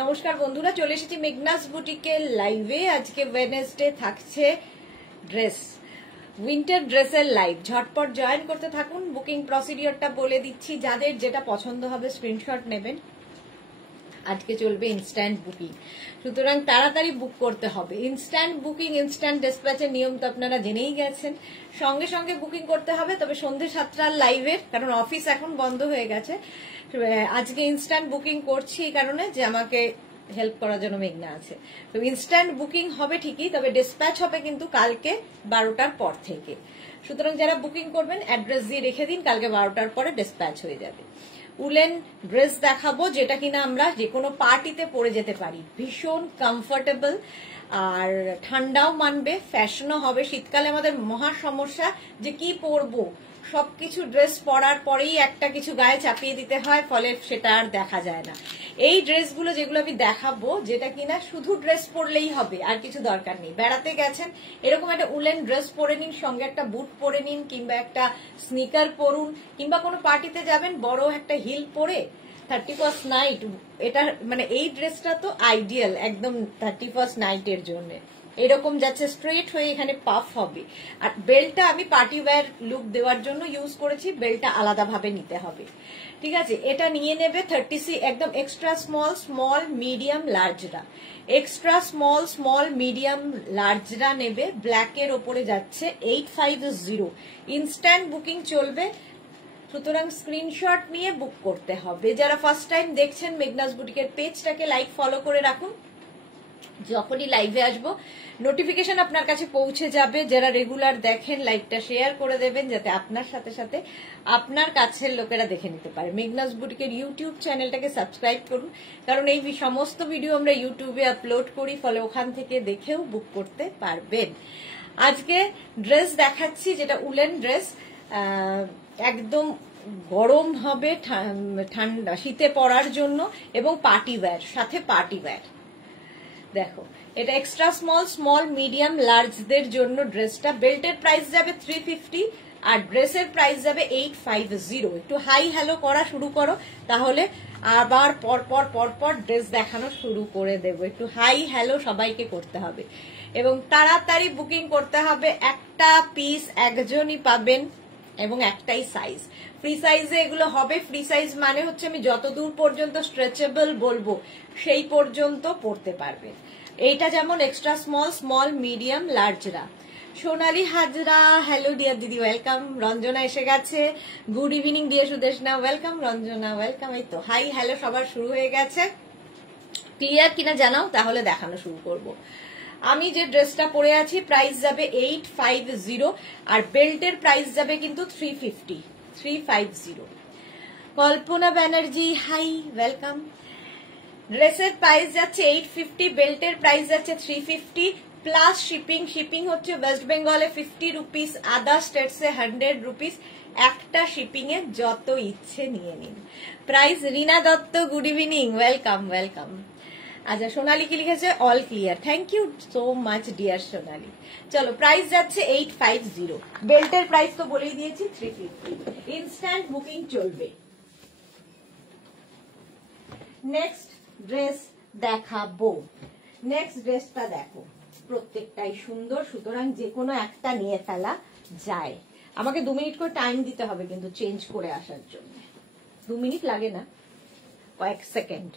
নমস্কার বন্ধুরা, চলে এসেছি মেঘনাস বুটিকের লাইভে। আজকে ওয়েডনেসডে, থাকছে ড্রেস, উইন্টার ড্রেসের লাইভ। ঝটপট জয়েন করতে থাকুন। বুকিং প্রসিডিওরটা বলে দিচ্ছি, যাদের যেটা পছন্দ হবে স্ক্রিনশট নেবেন। আজকে চলবে ইনস্ট্যান্ট বুকিং, সুতরাং তাড়াতাড়ি বুক করতে হবে। ইনস্ট্যান্ট বুকিং, ইনস্ট্যান্ট ডিসপ্যাচের নিয়ম তো আপনারা জেনেই গেছেন। সঙ্গে সঙ্গে বুকিং করতে হবে, তবে সন্ধ্যে 7টার লাইভের, কারণ অফিস এখন বন্ধ হয়ে গেছে। আজকে ইনস্ট্যান্ট বুকিং করছি এই কারণে যে আমাকে হেল্প করার জন্য মেঘনা আছে। তো ইনস্ট্যান্ট বুকিং হবে ঠিকই, তবে ডিসপ্যাচ হবে কিন্তু কালকে 12টার পর থেকে। সুতরাং যারা বুকিং করবেন অ্যাড্রেস দিয়ে রেখে দিন, কালকে 12টার পরে ডিসপ্যাচ হয়ে যাবে। উলেন ড্রেস দেখাবো, যেটা কিনা আমরা যে কোনো পার্টিতে পরে যেতে পারি। ভীষণ কমফোর্টেবল আর ঠান্ডাও মানবে, ফ্যাশনও হবে। শীতকালে আমাদের মহা সমস্যা যে কি পরবো, সবকিছু ড্রেস পরার পরেই একটা কিছু গায়ে চাপিয়ে দিতে হয়, ফলে সেটা আর দেখা যায় না। এই ড্রেসগুলো যেগুলো আমি দেখাবো, যেটা কিনা শুধু ড্রেস পরলেই হবে, আর কিছু দরকার নেই। বেড়াতে গেছেন, এরকম একটা উলেন ড্রেস পরে নিন, সঙ্গে একটা বুট পরে নিন, কিংবা একটা স্নিকার পরুন, কিংবা কোনো পার্টিতে যাবেন বড় একটা হিল পরে 31st নাইট, এটা মানে এই ড্রেসটা তো আইডিয়াল একদম 31st নাইটের জন্য। এরকম যাচ্ছে স্ট্রেট হয়ে, এখানে পাফ হবে। আর বেল্টটা আমি পার্টি ওয়্যার লুক দেওয়ার জন্য ইউজ করেছি, বেল্টটা আলাদাভাবে নিতে হবে। ঠিক আছে, এটা নিয়ে নেবে 36, একদম এক্সট্রা স্মল, স্মল, মিডিয়াম, লার্জরা। এক্সট্রা স্মল, স্মল, মিডিয়াম, লার্জরা নেবে। ব্ল্যাকের ওপরে যাচ্ছে 850। ইনস্ট্যান্ট বুকিং চলবে, সুতরাং স্ক্রিনশট নিয়ে বুক করতে হবে। যারা ফার্স্ট টাইম দেখছেন মেঘনাস বুটিকের পেজটাকে লাইক ফলো করে রাখুন, যখনই লাইভে আসবো নোটিফিকেশন আপনার কাছে পৌঁছে যাবে। যারা রেগুলার দেখেন লাইভটা শেয়ার করে দেবেন, যাতে আপনার সাথে সাথে আপনার কাছের লোকেরা দেখে নিতে পারে। মেঘনাস বুটিকের ইউটিউব চ্যানেলটাকে সাবস্ক্রাইব করুন, কারণ এই সমস্ত ভিডিও আমরা ইউটিউবে আপলোড করি, ফলে ওখান থেকে দেখেও বুক করতে পারবেন। আজকে ড্রেস দেখাচ্ছি, যেটা উলেন ড্রেস, একদম গরম হবে, ঠান্ডা শীতে পরার জন্য, এবং পার্টি ওয়্যার, সাথে পার্টি ওয়্যার। দেখো, এটা এক্সট্রা স্মল, স্মল, মিডিয়াম, লার্জদের জন্য ড্রেসটা। বেল্টের প্রাইস যাবে 350 আর ড্রেসের প্রাইস যাবে 850। একটু হাই হ্যালো করা শুরু করো, তাহলে আবার পর ড্রেস দেখানো শুরু করে দেবো। একটু হাই হ্যালো সবাইকে করতে হবে এবং তাড়াতাড়ি বুকিং করতে হবে। একটা পিস একজনই পাবেন এবং একটাই সাইজ। ফ্রি সাইজে এগুলো হবে। ফ্রি সাইজ মানে হচ্ছে আমি যতদূর পর্যন্ত স্ট্রেচেবল বলবো সেই পর্যন্ত পড়তে পারবেন। এইটা যেমন এক্সট্রা স্মল, স্মল, মিডিয়াম, লার্জরা। সোনালি হাজরা, হ্যালো ডিয়ার দিদি, ওয়েলকাম। রঞ্জনা এসে গেছে, good evening deer Sudeshna, welcome Ranjana, welcome. এই তো হাই হ্যালো সবার শুরু হয়ে গেছে। ক্লিয়ার কিনা জানাও, তাহলে দেখানো শুরু করব। আমি যে ড্রেসটা পরে আছি প্রাইস যাবে 850 আর বেল্টের প্রাইস যাবে কিন্তু 350। Kalpana Banerjee, hi, welcome. ড্রেসের প্রাইস যাচ্ছে 850, বেল্টের প্রাইস যাচ্ছে 350 প্লাস শিপিং। শিপিং হচ্ছে ওয়েস্ট বেঙ্গলে 50 রুপিস, আদার স্টেটসে 100 রুপিস। একটা শিপিং এ যত ইচ্ছে নিয়ে নিন। Price Rina Dutta, good evening, welcome, welcome. আচ্ছা, সোনালি কি লিখেছে? All clear, thank you so much dear Sonali. চলো, প্রাইস যাচ্ছে 850, বেল্টের প্রাইস তো বলেই দিয়েছি 350। ইনস্ট্যান্ট বুকিং চলবে। নেক্সট ড্রেস দেখাবো। নেক্সট ড্রেসটা দেখো, প্রত্যেকটাই সুন্দর, সুতরাং যে কোনো একটা নিয়ে ফেলা যায়। আমাকে 2 মিনিট করে টাইম দিতে হবে কিন্তু চেঞ্জ করে আসার জন্য। 2 মিনিট লাগে না, কয়েক সেকেন্ড।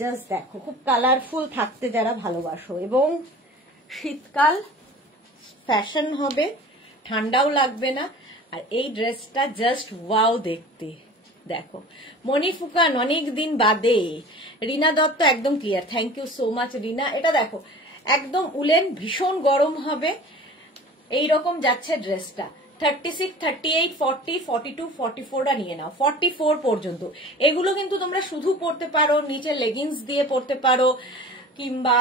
জাস্ট দেখো, খুব কালারফুল থাকতে যারা ভালোবাসো, এবং শীতকাল ফ্যাশন হবে, ঠান্ডাও লাগবে না। আর এই ড্রেসটা জাস্ট ওয়াও দেখতে। দেখো, মনি ফুকান, অনেকদিন বাদে। রীনা দত্ত, একদম clear, thank you so much Reena. এটা দেখো, একদম উলেন, ভীষণ গরম হবে। এইরকম যাচ্ছে ড্রেসটা। 36, 38, 40, 42, 44টা নিয়ে নাও, 44 পর্যন্ত। এগুলো কিন্তু তোমরা শুধু পরতে পারো, নিচে লেগিংস দিয়ে পরতে পারো, কিংবা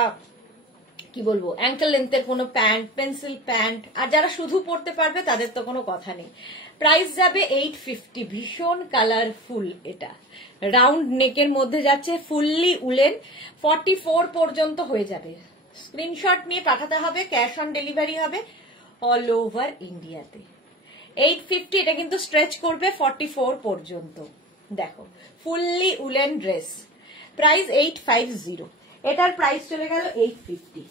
কি বলবো অ্যাঙ্কেল লেন্থের কোনো প্যান্ট, পেন্সিল প্যান্ট। আর যারা শুধু পরতে পারবে তাদের তো কোনো কথা নেই। প্রাইস যাবে 850, ভীষণ কালারফুল। এটা রাউন্ড নেকের মধ্যে যাচ্ছে, ফুললি উলেন, 44 পর্যন্ত হয়ে যাবে। স্ক্রিনশট নিয়ে পাঠাতে হবে, ক্যাশ অন ডেলিভারি হবে অল ওভার ইন্ডিয়াতে। 850, এটা কিন্তু স্ট্রেচ করবে 44 পর্যন্ত। দেখো, ফুললি উলেন ড্রেস, প্রাইস 850, এটার প্রাইস চলে গেল 850।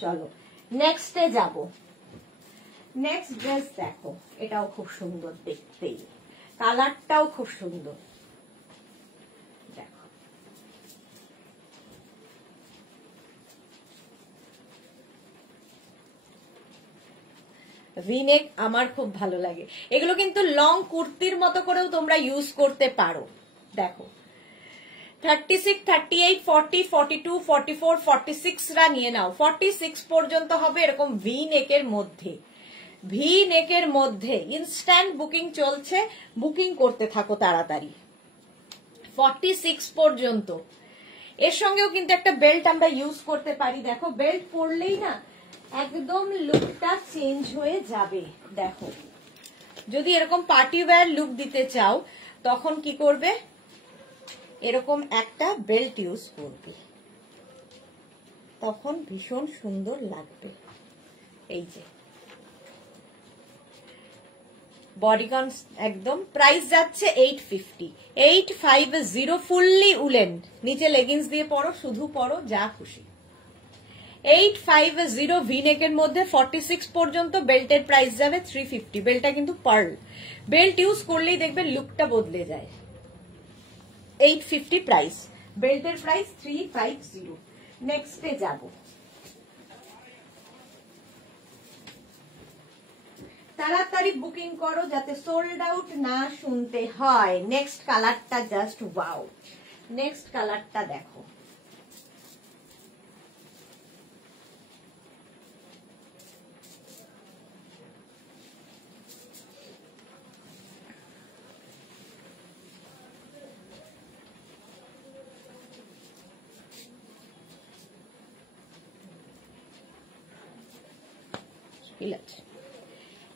চলো নেক্সটে যাব। নেক্সট ড্রেস দেখো, এটাও খুব সুন্দর দেখতে, কালারটাও খুব সুন্দর। দেখো ভিনেক আমার খুব ভালো লাগে, এগুলো কিন্তু লং কুর্তির মতো করেও তোমরা ইউজ করতে পারো। দেখো 36, 38, 40, 42, 44, 46 রা নিয়ে নাও, 46 পর্যন্ত হবে এরকম ভি নেকের মধ্যে। ভি নেকের মধ্যে ইনস্ট্যান্ট বুকিং চলছে, বুকিং করতে থাকো তাড়াতাড়ি। 46 পর্যন্ত। এর সঙ্গেও কিন্তু একটা বেল্ট আমরা ইউজ করতে পারি। দেখো বেল্ট পরলেই না একদম লুকটা চেঞ্জ হয়ে যাবে। দেখো যদি এরকম পার্টি ওয়্যার লুক দিতে চাও তখন কি করবে, এরকম একটা বেল্ট ইউজ করবে, তখন ভীষণ সুন্দর লাগবে। এই যে বডিকন একদম, প্রাইস যাচ্ছে 850, 850 ফুললি উলেন, নিচে লেগিংস দিয়ে পরো, শুধু পরো যা খুশি। 850 ভিনেকের মধ্যে 46 পর্যন্ত, বেল্টের প্রাইস যাবে 350। বেল্টটা কিন্তু পার্ল, বেল্ট ইউজ করলেই দেখবে লুকটা বদলে যায়। 850 প্রাইস, বেল্টের প্রাইস 350। নেক্সটে যাব। তাড়াতাড়ি বুকিং করো যাতে সোল্ড আউট না শুনতে হয়। নেক্সট কালারটা জাস্ট ওয়াও, নেক্সট কালারটা দেখো।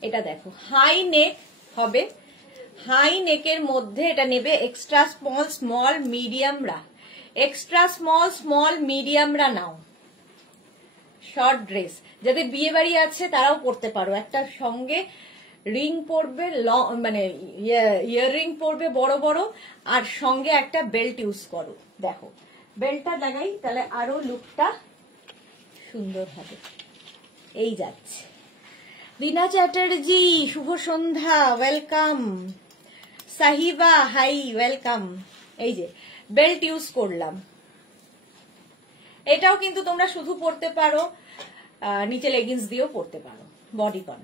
এটা দেখো হাই নেক হবে, হাই নেকের মধ্যে এটা নেবে এক্সট্রা স্মল, স্মল মিডিয়ামরা, এক্সট্রা স্মল, স্মল মিডিয়ামরা নাও। শর্ট ড্রেস, যাদের বিয়ে বাড়ি আছে তারাও পরতে পারো। একটা সঙ্গে রিং পরবে, মানে ইয়াররিং পরবে বড় বড়, আর সঙ্গে একটা বেল্ট ইউজ করো। দেখো বেল্টটা লাগাই তাহলে আরো লুকটা সুন্দর হবে। এই যাচ্ছে দীনা চ্যাটার্জি, শুভ সন্ধ্যা, ওয়েলকাম। Sahiba hi, welcome. এই যে বেল্ট ইউজ করলাম, এটাও কিন্তু তোমরা শুধু পরতে পারো, নিচে লেগিংস দিয়েও পরতে পারো। বডিকন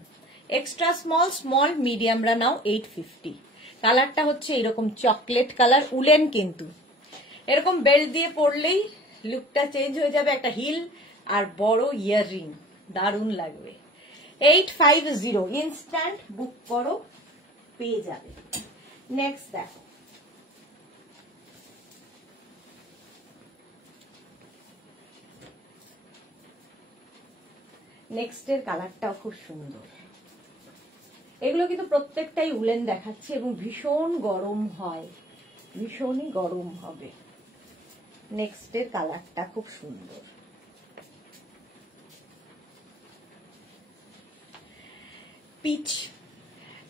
এক্সট্রা স্মল, স্মল মিডিয়ামরা নাও 850। কালারটা হচ্ছে এরকম চকলেট কালার, উলেন কিন্তু। এরকম বেল্ট দিয়ে পরলেই লুকটা চেঞ্জ হয়ে যাবে, একটা হিল আর বড় ইয়াররিং, দারুণ লাগবে। 850 ইনস্ট্যান্ট বুক করো, পেয়ে যাবে। নেক্সট দেখো, নেক্সটের কালারটাও খুব সুন্দর। এগুলো কিন্তু প্রত্যেকটাই উলেন দেখাচ্ছে এবং ভীষণ গরম হয়, ভীষণই গরম হবে। নেক্সটের কালারটা খুব সুন্দর। পিচ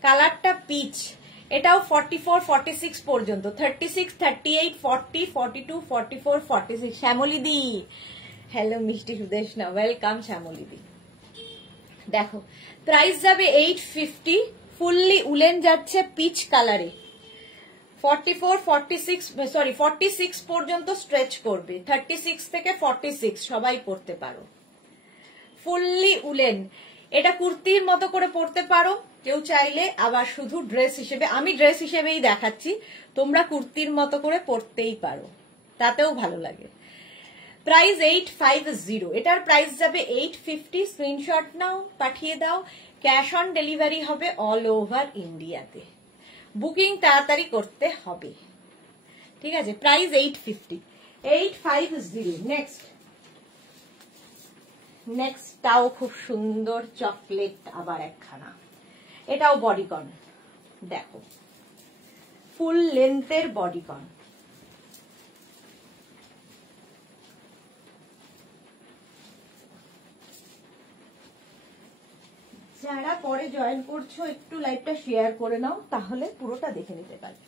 কালারটা, পিচ, এটাও 44, 46 পর্যন্ত, 36, 38, 40, 42, 44, 46। শ্যামলিদি হ্যালো, মিষ্টি সুদেশনা, ওয়েলকাম শ্যামলিদি। দেখো প্রাইস যাবে 850, ফুললি উলেন যাচ্ছে পিচ কালারে। 44, 46 সরি 46 পর্যন্ত স্ট্রেচ করবে, 36 থেকে 46 সবাই পরতে পারো। ফুললি উলেন, এটা কুর্তির মতো করে পরতে পারো কেউ চাইলে, আবার শুধু ড্রেস হিসেবে, আমি ড্রেস হিসেবেই দেখাচ্ছি, তোমরা কুর্তির মতো করে পরতেই পারো, তাতেও ভালো লাগে। প্রাইস 850, এটার প্রাইস যাবে 850। স্ক্রিনশট নাও, পাঠিয়ে দাও, ক্যাশ অন ডেলিভারি হবে অল ওভার ইন্ডিয়াতে। বুকিং তাড়াতাড়ি করতে হবে, ঠিক আছে। প্রাইস 850, 850। নেক্সট, নেক্সটটাও খুব সুন্দর চকলেট, আবার একখানা, এটাও বডিকন। দেখো ফুল লেন্থের বডিকন, যারা পরে জয়েন করছো একটু লাইভটা শেয়ার করে নাও, তাহলে পুরোটা দেখে নিতে পারবে।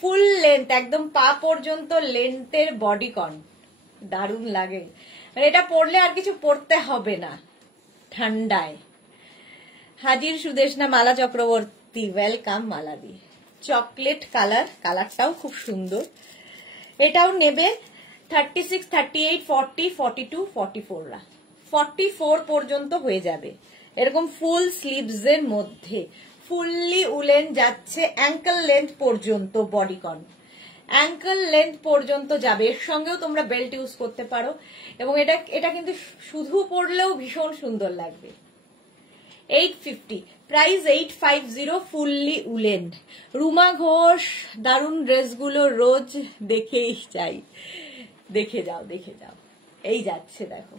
ফুল লেন্থ, একদম পা পর্যন্ত লেন্থের বডিকন, দারুণ লাগে। এটা পরলে আর কিছু পরতে হবে না ঠান্ডায়। হাজির সুদেশনা মালা চক্রবর্তী, ওয়েলকাম মালাদি। চকলেট কালার, কালারটাও খুব সুন্দর। এটাও নেবে 36, 38, 40, 42, 44 রা, 44 পর্যন্ত হয়ে যাবে। এরকম ফুল স্লিভস এর মধ্যে ফুললি উলেন যাচ্ছে, অ্যাঙ্কেল লেন্থ পর্যন্ত বডিকন, অ্যাঙ্কেল লেন্থ পর্যন্ত যাবে। এর সঙ্গেও তোমরা বেল্ট ইউজ করতে পারো এবং এটা কিন্তু শুধু পরলেও ভীষণ সুন্দর লাগবে। 850, price 850, fully woollen. Ruma Ghosh, দারুণ ড্রেসগুলো রোজ দেখেই চাই। দেখে যাও, দেখে যাও। এই যাচ্ছে দেখো,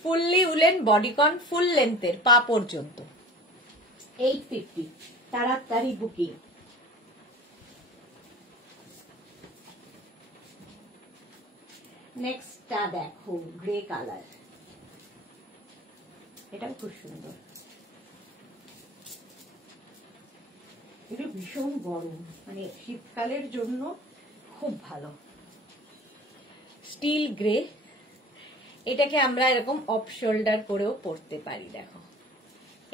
ফুললি উলেন বডিকন, ফুল লেন্থের পা পর্যন্ত। 850, তাড়াতাড়ি বুকিং। নেক্সটটা দেখো, গ্রে কালার, এটাও খুব সুন্দর। এগুলো ভীষণ গরম, মানে শীতকালের জন্য খুব ভালো। স্টিল গ্রে, এটাকে আমরা এরকম অফ শোল্ডার করেও পরতে পারি, দেখো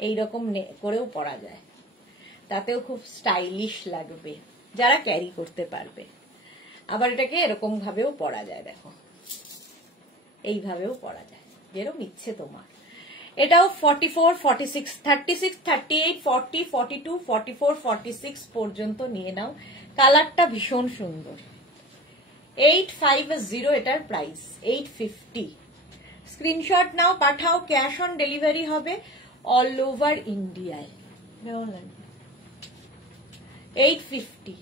এইরকম করেও পরা যায়, তাতেও খুব স্টাইলিশ লাগবে যারা ক্যারি করতে পারবে। আবার এটাকে এরকম ভাবেও পরা যায়, দেখো এইভাবেও পরা যায়, যেরকম ইচ্ছে তোমার। এটাও 44, 46, 36, 38, 40, 42, 44, 46 পর্যন্ত নিয়ে নাও। কালারটা ভীষণ সুন্দর। 850 এটার প্রাইস, 850। স্ক্রিনশট নাও, পাঠাও, ক্যাশ অন ডেলিভারি হবে অল ওভার ইন্ডিয়ায়। 850,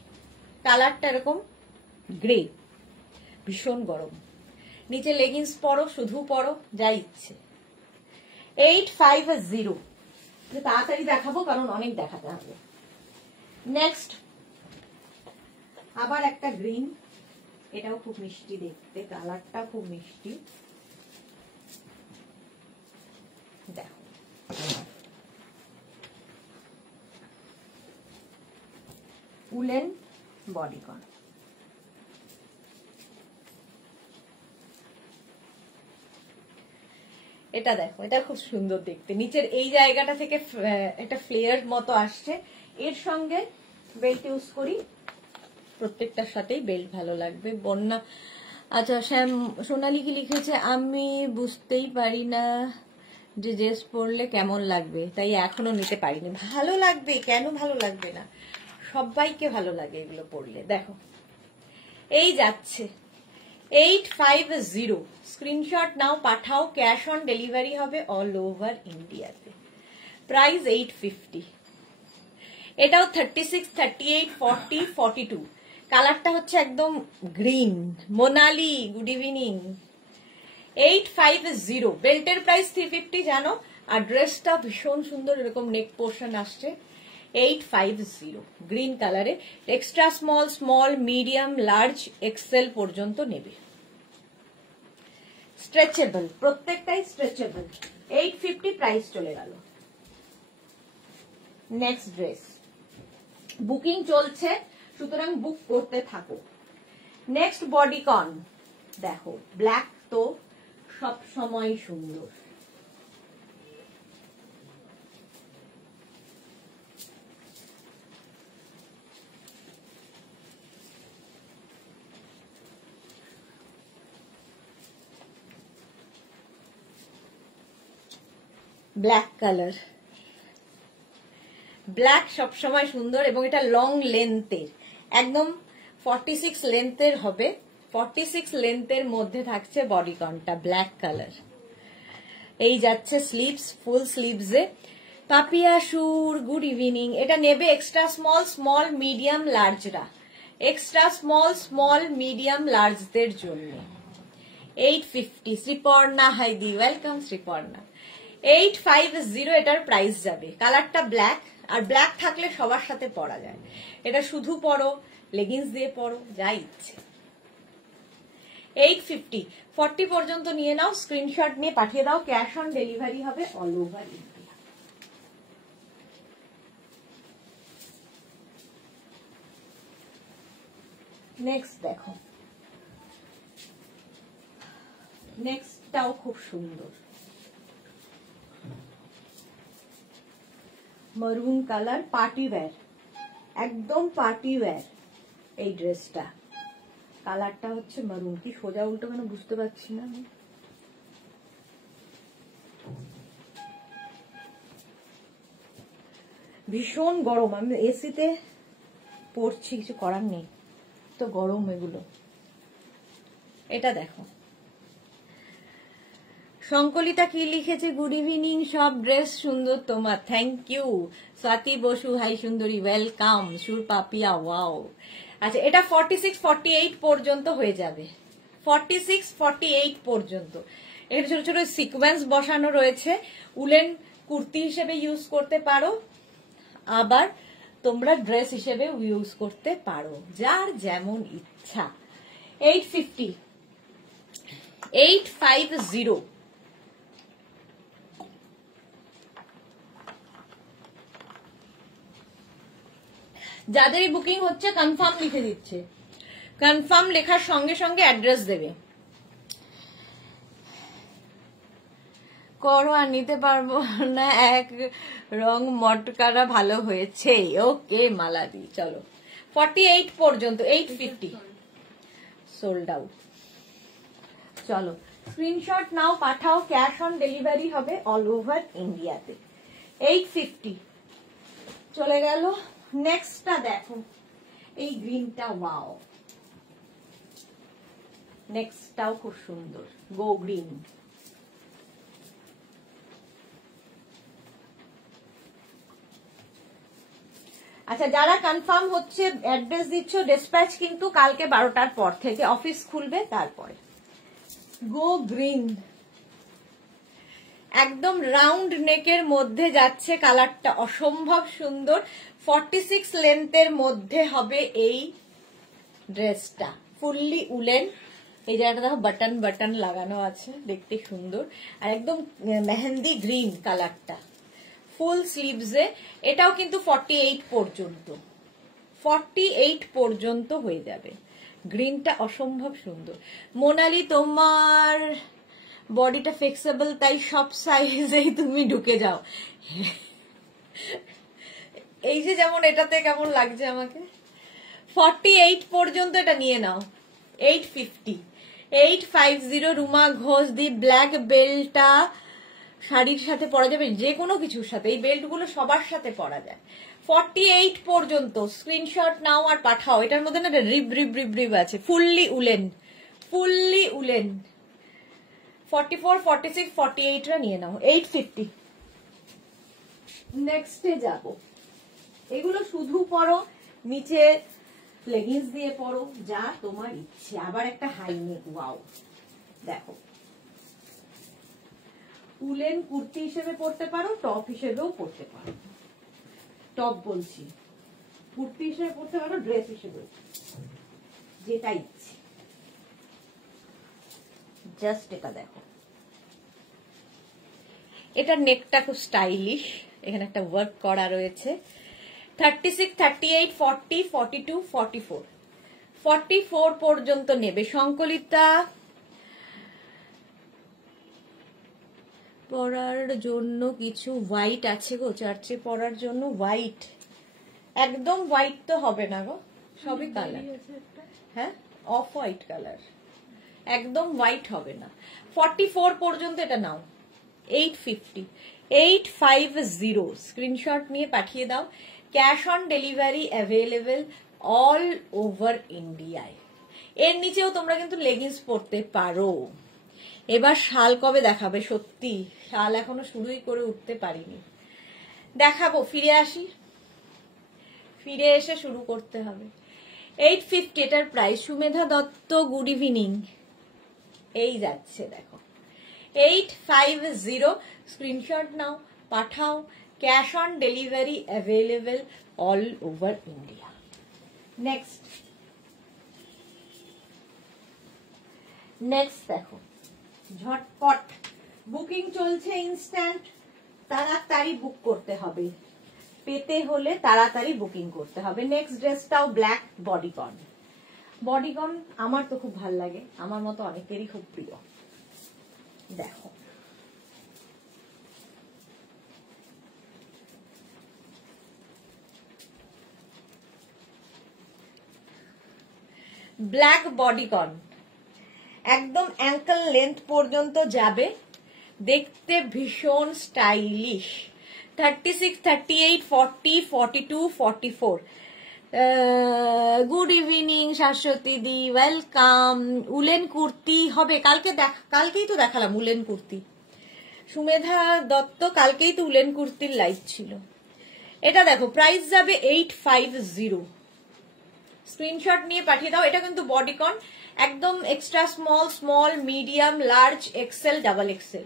কালারটা এরকম গ্রে, ভীষণ গরম। নিচে লেগিংস পরো, শুধু পরো, যা ইচ্ছে। 850, তাড়াতাড়ি দেখাবো কারণ অনেক দেখাতে হবে। নেক্সট আবার একটা গ্রিন, এটাও খুব মিষ্টি দেখতে, কালারটা খুব মিষ্টি। দেখো উলেন বডিকন, এটা দেখো, এটা খুব সুন্দর দেখতে। নিচের এই জায়গাটা থেকে একটা ফ্লেয়ার মতো আসছে, এর সঙ্গে বেল্ট ইউজ করি, প্রত্যেকটার সাথেই বেল্ট ভালো লাগবে। বন্যা, আচ্ছা শ্যাম সোনালি কি লিখেছে, আমি বুঝতেই পারি না যে ড্রেস পরলে কেমন লাগবে, তাই এখনো নিতে পারিনি। ভালো লাগবে, কেন ভালো লাগবে না, সবাইকে ভালো লাগে এগুলো পরলে। দেখো এই যাচ্ছে 850, স্ক্রিনশট নাও, পাঠাও, ক্যাশ অন ডেলিভারি হবে অল ওভার ইন্ডিয়াতে। প্রাইস 850। এটাও 36, 38, 40, 42, কালারটা হচ্ছে একদম গ্রিন। Monali, good evening. 850, বেল্টের প্রাইস 350 জানো, আর ড্রেসটা ভীষণ সুন্দর, এরকম নেক পোর্শন আসছে। 850, গ্রিন কালারে, extra small, small, medium, large, XL পর্যন্ত নেবে। স্ট্রেচেবল, প্রত্যেকটাই স্ট্রেচেবল। 850 প্রাইস চলে গেল। নেক্সট ড্রেস, বুকিং চলছে, সুতরাং বুক করতে থাকো। নেক্সট বডিকন, দেখো ব্ল্যাক তো সব সময় সুন্দর। ব্ল্যাক কালার, ব্ল্যাক সবসময় সুন্দর এবং এটা লং লেন্থের, একদম 46 লেন্থের হবে। 46 লেন্থের মধ্যে থাকছে বডিকনটা, ব্ল্যাক কালার। এই যাচ্ছে স্লিভস, ফুল স্লিভসে। পাপিয়া সুর, গুড ইভিনিং। এটা নেবে এক্সট্রা স্মল, স্মল, মিডিয়াম, লার্জরা, এক্সট্রা স্মল, স্মল, মিডিয়াম, লার্জদের জন্য। 850, শ্রীপর্ণা হাইদি, ওয়েলকাম শ্রীপর্ণা। 850 এটার প্রাইস যাবে। কালারটা ব্ল্যাক, আর ব্ল্যাক থাকলে সবার সাথে পরা যায়। এটা শুধু পরো, লেগিংস দিয়ে পরো, যা ইচ্ছে। 850, 40 পর্যন্ত নিয়ে নাও, স্ক্রিনশট নিয়ে পাঠিয়ে দাও, ক্যাশ অন ডেলিভারি হবে অল ওভার ইন্ডিয়া। নেক্সট দেখো, নেক্সটটাও খুব সুন্দর, মারুন কালার, পার্টি ওয়্যার, একদম পার্টি ওয়্যার। এই ড্রেসটা কালারটা হচ্ছে মারুন, কি সোজা উল্টো কেন বুঝতে পারছি না আমি। ভীষণ গরম, আমি এসিতে পড়ছি, কিছু করার নেই, তো গরম এগুলো। এটা দেখো, সংকলিতা কি লিখেছে, গুড ইভিনিং, সব ড্রেস সুন্দর তোমার, thank you. Swati Basu, hi সুন্দরী, ওয়েলকাম। সুর পাপিয়া, ওয়াও। আচ্ছা, এটা 46-48 পর্যন্ত হয়ে যাবে, 46-48 পর্যন্ত। এখানে ছোট ছোট সিকোয়েন্স বসানো রয়েছে, উলেন কুর্তি হিসেবে ইউজ করতে পারো, আবার তোমরা ড্রেস হিসেবে ইউজ করতে পারো, যার যেমন ইচ্ছা। 850, 850। যাদেরই বুকিং হচ্ছে কনফার্ম লিখে দিচ্ছে, কনফার্ম লেখার সঙ্গে সঙ্গে অ্যাড্রেস দেবে। করো আর নিতে পারবো না, এক রং মটকারা ভালো হয়েছে। ওকে মালাদি, চলো 48 পর্যন্ত, 850 সোল্ড আউট। চলো স্ক্রিনশট নাও, পাঠাও, ক্যাশ অন ডেলিভারি হবে অল ওভার ইন্ডিয়াতে। 850 চলে গেল। নেক্সটটা দেখো, এই গ্রিনটা, ওয়াও, নেক্সটটাও খুব সুন্দর, গো গ্রিন। আচ্ছা, যারা কনফার্ম হচ্ছে অ্যাড্রেস দিচ্ছ, ডিসপ্যাচ কিন্তু কালকে 12টার পর থেকে, অফিস খুলবে তারপরে। গো গ্রিন, একদম রাউন্ড নেকের মধ্যে যাচ্ছে, কালারটা অসম্ভব সুন্দর। 46 লেন্থের মধ্যে হবে এই ড্রেসটা, ফুললি উলেন। এই জায়গাটা দেখো বাটন বাটন লাগানো আছে, দেখতে সুন্দর, আর একদম মেহেন্দি গ্রিন কালারটা, ফুল স্লিভসে। এটাও কিন্তু 48 পর্যন্ত, 48 পর্যন্ত হয়ে যাবে। গ্রিনটা অসম্ভব সুন্দর। মোনালি, তোমার বডিটা ফ্লেক্সিবল, তাই সব সাইজেই তুমি ঢুকে যাও। এই যে যেমন এটাতে কেমন লাগছে আমাকে। 48 পর্যন্ত এটা নিয়ে নাও। 850, 850। রুমা ঘোষ, দি ব্ল্যাক বেল্টটা শাড়ির সাথে পরা যাবে, যে কোনো কিছুর সাথে, এই বেল্টগুলো সবার সাথে পরা যায়। 48 পর্যন্ত স্ক্রিনশট নাও আর পাঠাও। এটার মধ্যে না রিব রিব রিব রিব আছে, ফুললি উলেন, ফুললি উলেন। 44, 46, 48 রা নিয়ে নাও। 850। নেক্সটে যাব, এগুলো শুধু পরো, নিচে লেগিংস দিয়ে পরো, যা তোমার ইচ্ছে। আবার একটা হাই নেক, ওয়াও, দেখো, উলেন কুর্তি হিসেবে পরতে পারো, টপ হিসেবেও পরতে পারো। টপ বলছি, কুর্তি হিসেবে পরতে পারো, ড্রেস হিসেবে, যেটা ইচ্ছে। জাস্ট এটা দেখো, এটার নেকটা খুব স্টাইলিশ, এখানে একটা ওয়ার্ক করা রয়েছে। 36, 38, 40, 42, 44, 44 পর্যন্ত নেবে। সংকলিতা, পরার জন্য কিছু হোয়াইট আছে গো, চার্চে পরার জন্য হোয়াইট, একদম হোয়াইট তো হবে না গো, সবই কালার। হ্যাঁ, অফ হোয়াইট কালার, একদম হোয়াইট হবে না। 44 পর্যন্ত এটা নাও। 850, 850 স্ক্রিনশট নিয়ে পাঠিয়ে দাও। Cash on delivery available all over ইন্ডিয়ায়। এর নিচেও তোমরা কিন্তু লেগিংস পরতে পারো। এবার শাল কবে দেখাবে? সত্যি শাল এখনো শুরুই করে উঠতে পারিনি, দেখাবো, ফিরে আসি, ফিরে এসে শুরু করতে হবে। 850 এটার price. Sumedha Dutta, good evening. এই যাচ্ছে দেখো, 850 স্ক্রিনশট নাও, পাঠাও। Cash on delivery available all over India. Next, next দেখো, ঝটপট বুকিং চলছে, ইনস্ট্যান্ট, তাড়াতাড়ি বুক করতে হবে, পেতে হলে তাড়াতাড়ি বুকিং করতে হবে। নেক্সট ড্রেসটাও ব্ল্যাক বডিকন, বডিকন আমার তো খুব ভাল লাগে, আমার মতো অনেকেরই খুব প্রিয়। দেখো ব্ল্যাক বডিকন, একদম অ্যাঙ্কেল লেন্থ পর্যন্ত যাবে, দেখতে ভীষণ স্টাইলিশ। 36, 38, 40, 42, 44। গুড ইভিনিং শাশ্বতী দি, ওয়েলকাম। উলেন কুর্তি হবে কালকেই তো দেখালাম উলেন কুর্তি। সুমেধা দত্ত, কালকেই তো উলেন কুর্তির লাইভ ছিল। এটা দেখো প্রাইস যাবে 850। স্ক্রিনশট নিয়ে পাঠিয়ে দাও। এটা কিন্তু বডিকন, একদম extra small, small, medium, large, XL, double XL,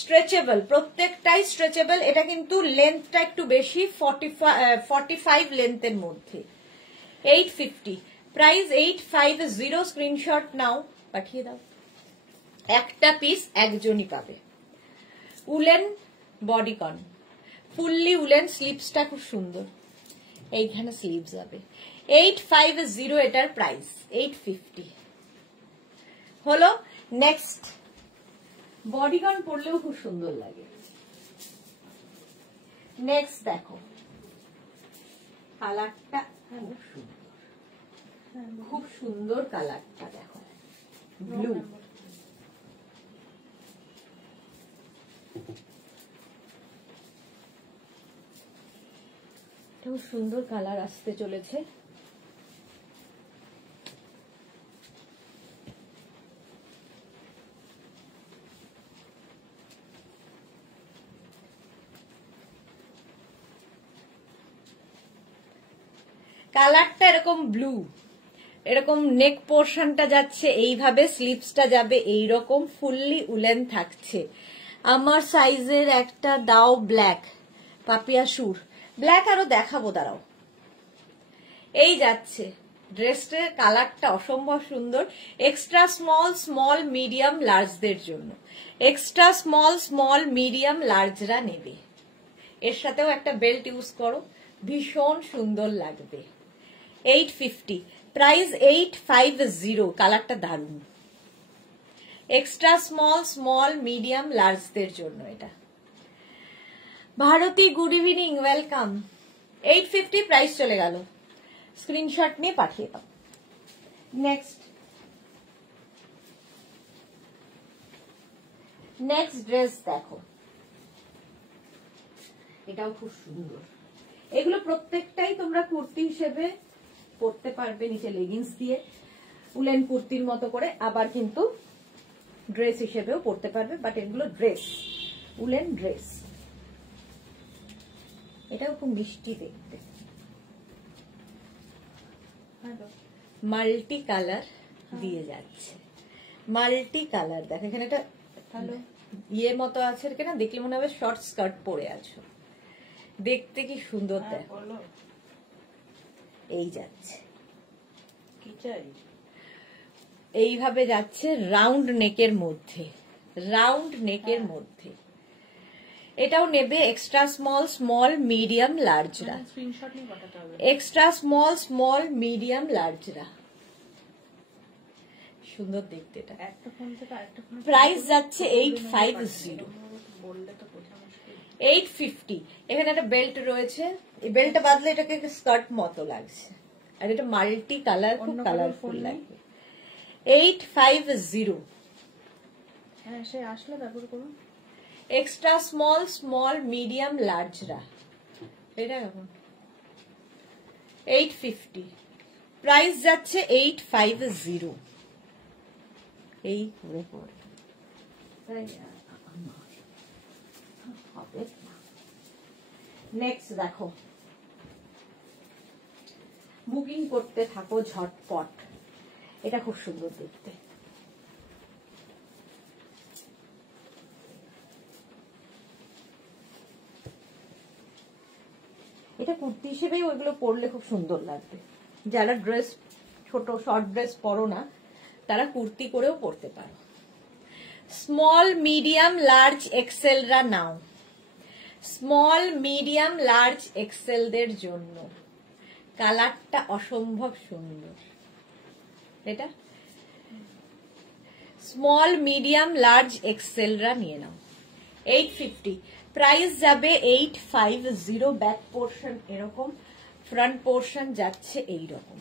stretchable, প্রত্যেকটাই স্ট্রেচেবল। এটা কিন্তু লেন্থটা একটু বেশি, 45 লেন্থের মধ্যে। 850 প্রাইস, 850। স্ক্রিনশট নাও, পাঠিয়ে দাও। একটা পিস একজনই পাবে। উলেন বডিকন, ফুললি উলেন, স্লিভসটা খুব সুন্দর, এইখানে স্লিভস যাবে। 850 এটার প্রাইস, 850 হলো। নেক্সট বডিকন পরলেও খুব সুন্দর লাগে। নেক্সট দেখো কালারটা খুব সুন্দর, খুব সুন্দর কালারটা দেখো, ব্লু। খুব সুন্দর কালার আসতে চলেছে। কালারটা এরকম ব্লু, এরকম নেক পোর্শনটা যাচ্ছে এইভাবে, স্লিভসটা যাবে এইরকম, ফুললি উলেন থাকছে। আমার সাইজের একটা দাও ব্ল্যাক, পাপিয়া সুর। ব্ল্যাক আরো দেখাবো, দাঁড়াও। এই যাচ্ছে ড্রেসটার কালারটা অসম্ভব সুন্দর। এক্সট্রা স্মল, স্মল, মিডিয়াম, লার্জদের জন্য। এক্সট্রা স্মল, স্মল, মিডিয়াম, লার্জরা নেবে। এর সাথেও একটা বেল্ট ইউজ করো, ভীষণ সুন্দর লাগবে। 850 প্রাইস, 850। কালারটা দারুণ। এক্সট্রা স্মল, স্মল, মিডিয়াম, লার্জদের জন্য এটা। Bharati good evening, welcome. 850 price চলে গেল। স্ক্রিনশট নিয়ে পাঠিয়ে দাও। নেক্সট ড্রেস দেখো, এটাও খুব সুন্দর। এগুলো প্রত্যেকটাই তোমরা কুর্তি হিসেবে পরতে পারবে, নিচে লেগিংস দিয়ে উলেন কুর্তির মতো করে, আবার কিন্তু ড্রেস হিসেবেও পরতে পারবে, বাট এগুলো ড্রেস, উলেন ড্রেস। এটাও খুব মিষ্টি দেখতে, মাল্টি কালার দিয়ে যাচ্ছে। মাল্টি কালার দেখো, এখানে একটা ইয়ে মতো আছে, না দেখলে মনে হবে শর্ট স্কার্ট পরে আছো, দেখতে কি সুন্দর দেখো। এই যাচ্ছে, এইভাবে যাচ্ছে রাউন্ড নেকের মধ্যে, রাউন্ড নেকের মধ্যে। এটাও নেবে এক্সট্রা স্মল, স্মল, মিডিয়াম, লার্জরা। এক্সট্রা স্মল, স্মল, মিডিয়াম, লার্জরা। সুন্দর দেখতে এটা। প্রাইস যাচ্ছে 850। 850। এখানে একটা বেল্ট রয়েছে, এই বেল্টটা বাদলে এটাকে স্কার্ট মতো লাগছে, আর এটা মাল্টি কালার, খুব কালারফুল লাগবে। 850। হ্যাঁ, সে আসলে তারপর করুন। এক্সট্রা স্মল, স্মল, মিডিয়াম, লার্জরা। এটা কেমন? 850। প্রাইস যাচ্ছে 850। এই করে পড়ে নেক্সট দেখো, বুকিং করতে থাকো ঝটপট। এটা খুব সুন্দর দেখতে। এটা কুর্তি হিসেবেই ওইগুলো পরলে খুব সুন্দর লাগবে। যারা ড্রেস, ছোট শর্ট ড্রেস পরো না, তারা কুর্তি করেও পরতে পারো। স্মল, মিডিয়াম, লার্জ, এক্সেলরা নাও। স্মল, মিডিয়াম, লার্জ, এক্সেলদের জন্য। কালারটা অসম্ভব সুন্দর। এটা স্মল মিডিয়াম লার্জ এক্সেলরা নিয়ে নাও 850 প্রাইস যাবে 850 ব্যাক পোর্শন এরকম ফ্রন্ট পোর্শন যাচ্ছে এইরকম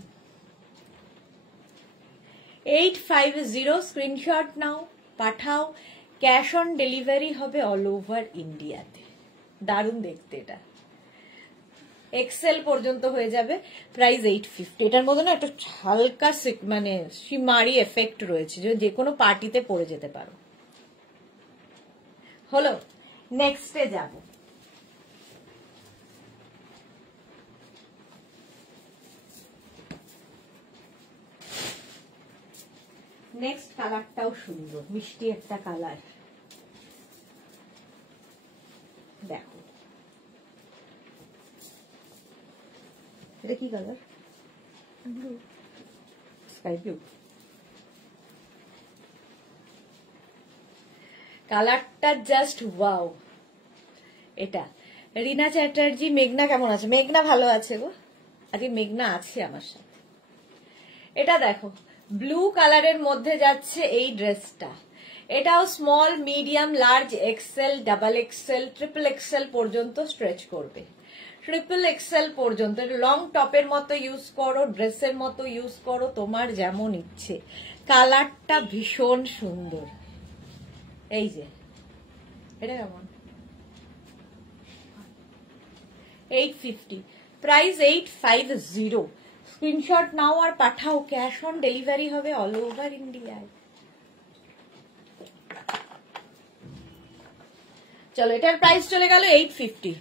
850 স্ক্রিনশট নাও পাঠাও ক্যাশ অন ডেলিভারি হবে অল ওভার ইন্ডিয়াতে দারুণ দেখতে এটা এক্সেল পর্যন্ত হয়ে যাবে প্রাইস 850 এটার মধ্যে না একটা হালকা মানে শিমারি এফেক্ট রয়েছে যে কোনো পার্টিতে পরে যেতে পারো হলো নেক্সটে যাব নেক্সট কালারটাও সুন্দর মিষ্টি একটা কালার দেখো এটা কি কালার ব্লু স্কাই ব্লু কালারটা জাস্ট ওয়াও এটা রিনা চ্যাটার্জি মেঘনা কেমন আছে মেঘনা ভালো আছে গো আজকে মেঘনা আছে আমার সাথে এটা দেখো ব্লু কালারের মধ্যে যাচ্ছে এই ড্রেসটা এটাও small medium large XL double Excel triple Excel পর্যন্ত স্ট্রেচ করবে ট্রিপল এক্সেল পর্যন্ত লং টপের মতো ইউজ করো ড্রেসের মতো ইউজ করো তোমার যেমন ইচ্ছে কালারটা ভীষণ সুন্দর এই যে এটা কেমন 850 প্রাইস 850 স্ক্রিনশট নাও আর পাঠাও ক্যাশ অন ডেলিভারি হবে অল ওভার ইন্ডিয়ায় চলো এটার প্রাইস চলে গেল 850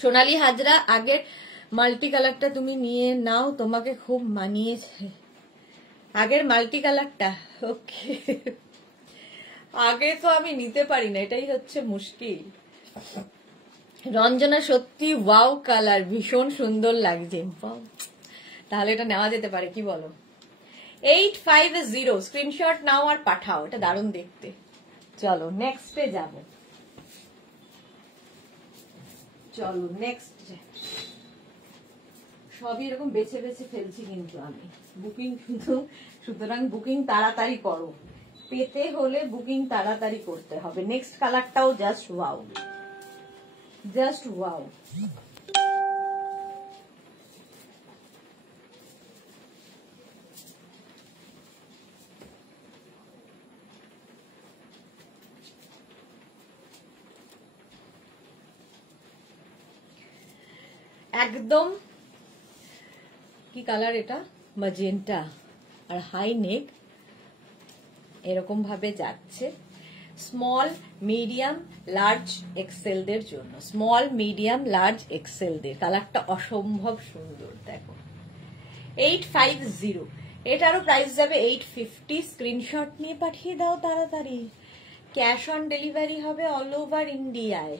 সোনালী হাজরা আগের মাল্টি কালারটা তুমি নিয়ে নাও তোমাকে খুব মানিয়েছে আগের মাল্টি কালারটা ওকে আগে তো আমি নিতে পারি না এটাই হচ্ছে মুশকিল রঞ্জনা সত্যি ওয়াও কালার ভীষণ সুন্দর লাগছে তাহলে এটা নেওয়া যেতে পারে কি বলো 850 স্ক্রিনশট নাও আর পাঠাও এটা দারুণ দেখতে চলো নেক্সটে যাব চলো নেক্সট সবই এরকম বেছে বেছে ফেলছি কিন্তু আমি বুকিং কিন্তু সুতরাং বুকিং তাড়াতাড়ি করো পেতে হলে বুকিং তাড়াতাড়ি করতে হবে নেক্সট কালারটাও জাস্ট ওয়াও জাস্ট ওয়াও একদম কি কালার এটা ম্যাজেন্টা আর হাই নেক এরকম ভাবে যাচ্ছে স্মল মিডিয়াম লার্জ এক্সেলদের জন্য স্মল মিডিয়াম লার্জ এক্সেলদের কালারটা অসম্ভব সুন্দর দেখো 850 এটারও প্রাইস যাবে 850 স্ক্রিনশট নিয়ে পাঠিয়ে দাও তাড়াতাড়ি ক্যাশ অন ডেলিভারি হবে অল ওভার ইন্ডিয়ায়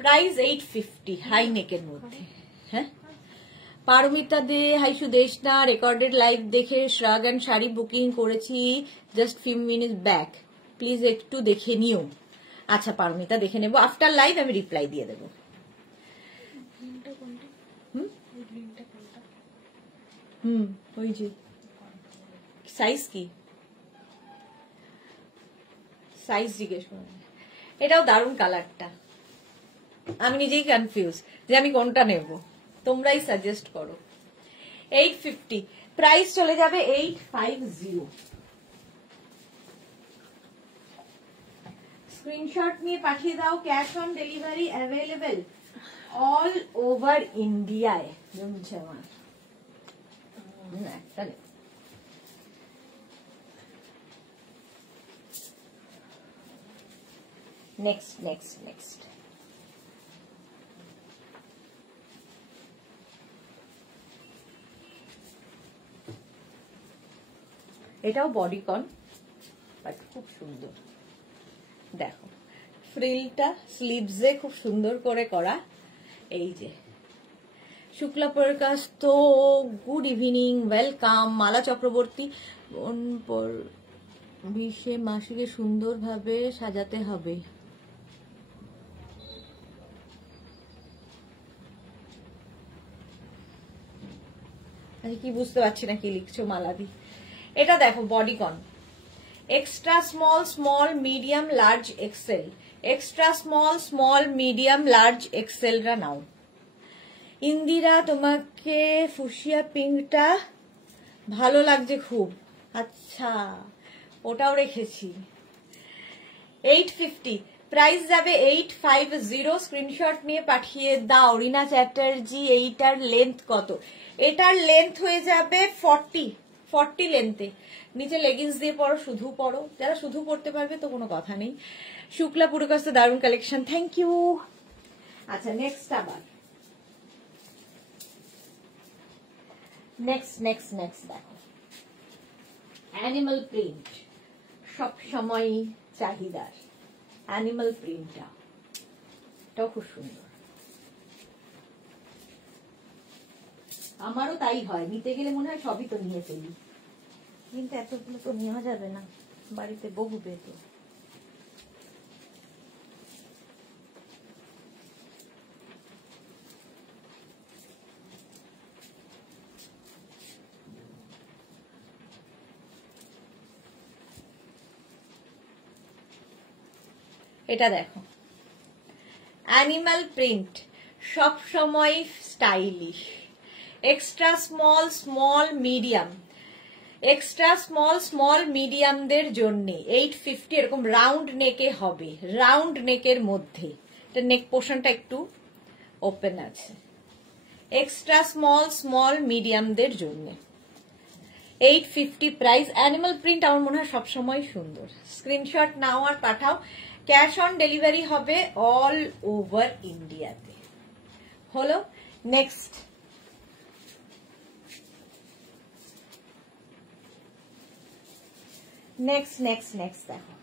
প্রাইস 850 হাই নেকের মধ্যে হ্যাঁ পারমিতা দে হাই সুদেশনা রেকর্ডেড লাইভ দেখে শ্রাগ এন্ড শাড়ি বুকিং করেছি just few minute back please একটু দেখে নিও আচ্ছা পারমিতা দেখে নেবো আফটার লাইভ আমি রিপ্লাই দিয়ে দেবো ওই যে সাইজ কি সাইজ জিজ্ঞেস করুন এটাও দারুণ কালারটা আমি নিজেই কনফিউজ যে আমি কোনটা নেব তোমরাই সাজেস্ট করো 850 প্রাইস চলে যাবে 850 স্ক্রিনশট নিয়ে পাঠিয়ে দাও cash on delivery available all over ইন্ডিয়ায় জমছে আমার একটা নেক্সট নেক্সট নেক্সট এটাও বডিকন বাট খুব সুন্দর দেখো ফ্রিলটা স্লিভসে খুব সুন্দর করে করা এই যে শুক্লা প্রকাশ তো গুড ইভিনিং ওয়েলকাম মালা চক্রবর্তী বিশে মাসিকে সুন্দরভাবে সাজাতে হবে কি বুঝতে পারছি না কি লিখছো মালাদি। এটা দেখো bodycon, extra small small medium large XL, extra small small medium large এক্সেলরা নাও। ইন্দিরা তোমাকে ফুসিয়া পিঙ্কটা ভালো লাগছে খুব, আচ্ছা ওটাও রেখেছি। 850 প্রাইস যাবে 850, স্ক্রিনশট নিয়ে পাঠিয়ে দাও। রিনা চ্যাটার্জি এইটার লেন্থ কত? এটার লেন্থ হয়ে যাবে 40 লেন্থে। নিচে লেগিংস দিয়ে পরো, শুধু পরো, যারা শুধু পড়তে পারবে তো কোনো কথা নেই। শুক্লা পুরকাস্ত দারুণ কালেকশন, থ্যাংক ইউ। আচ্ছা নেক্সট আবার নেক্সট দেখো অ্যানিমাল প্রিন্ট, সব সময় চাহিদার অ্যানিমাল প্রিন্টটা, এটাও খুব সুন্দর। আমারও তাই হয়, নিতে গেলে মনে হয় সবই তো নিয়ে ফেলি, কিন্তু এতগুলো তো নেওয়া যাবে না, বাড়িতে বকবে তো। এটা দেখো অ্যানিমাল প্রিন্ট, সব সময় stylish, extra small small medium, extra small small মিডিয়ামদের জন্য 850। এরকম রাউন্ড নেকে হবে, রাউন্ড নেকের মধ্যে এটা নেক পোর্শনটা একটু ওপেন আছে, এক্সট্রা স্মল স্মল মিডিয়ামদের জন্য 850 প্রাইস। অ্যানিমাল প্রিন্ট আমার মনে হয় সবসময় সুন্দর। স্ক্রিনশট নাও আর পাঠাও। ক্যাশ অন ডেলিভারি হবে অল ওভার ইন্ডিয়াতে। হলো নেক্সট দেখো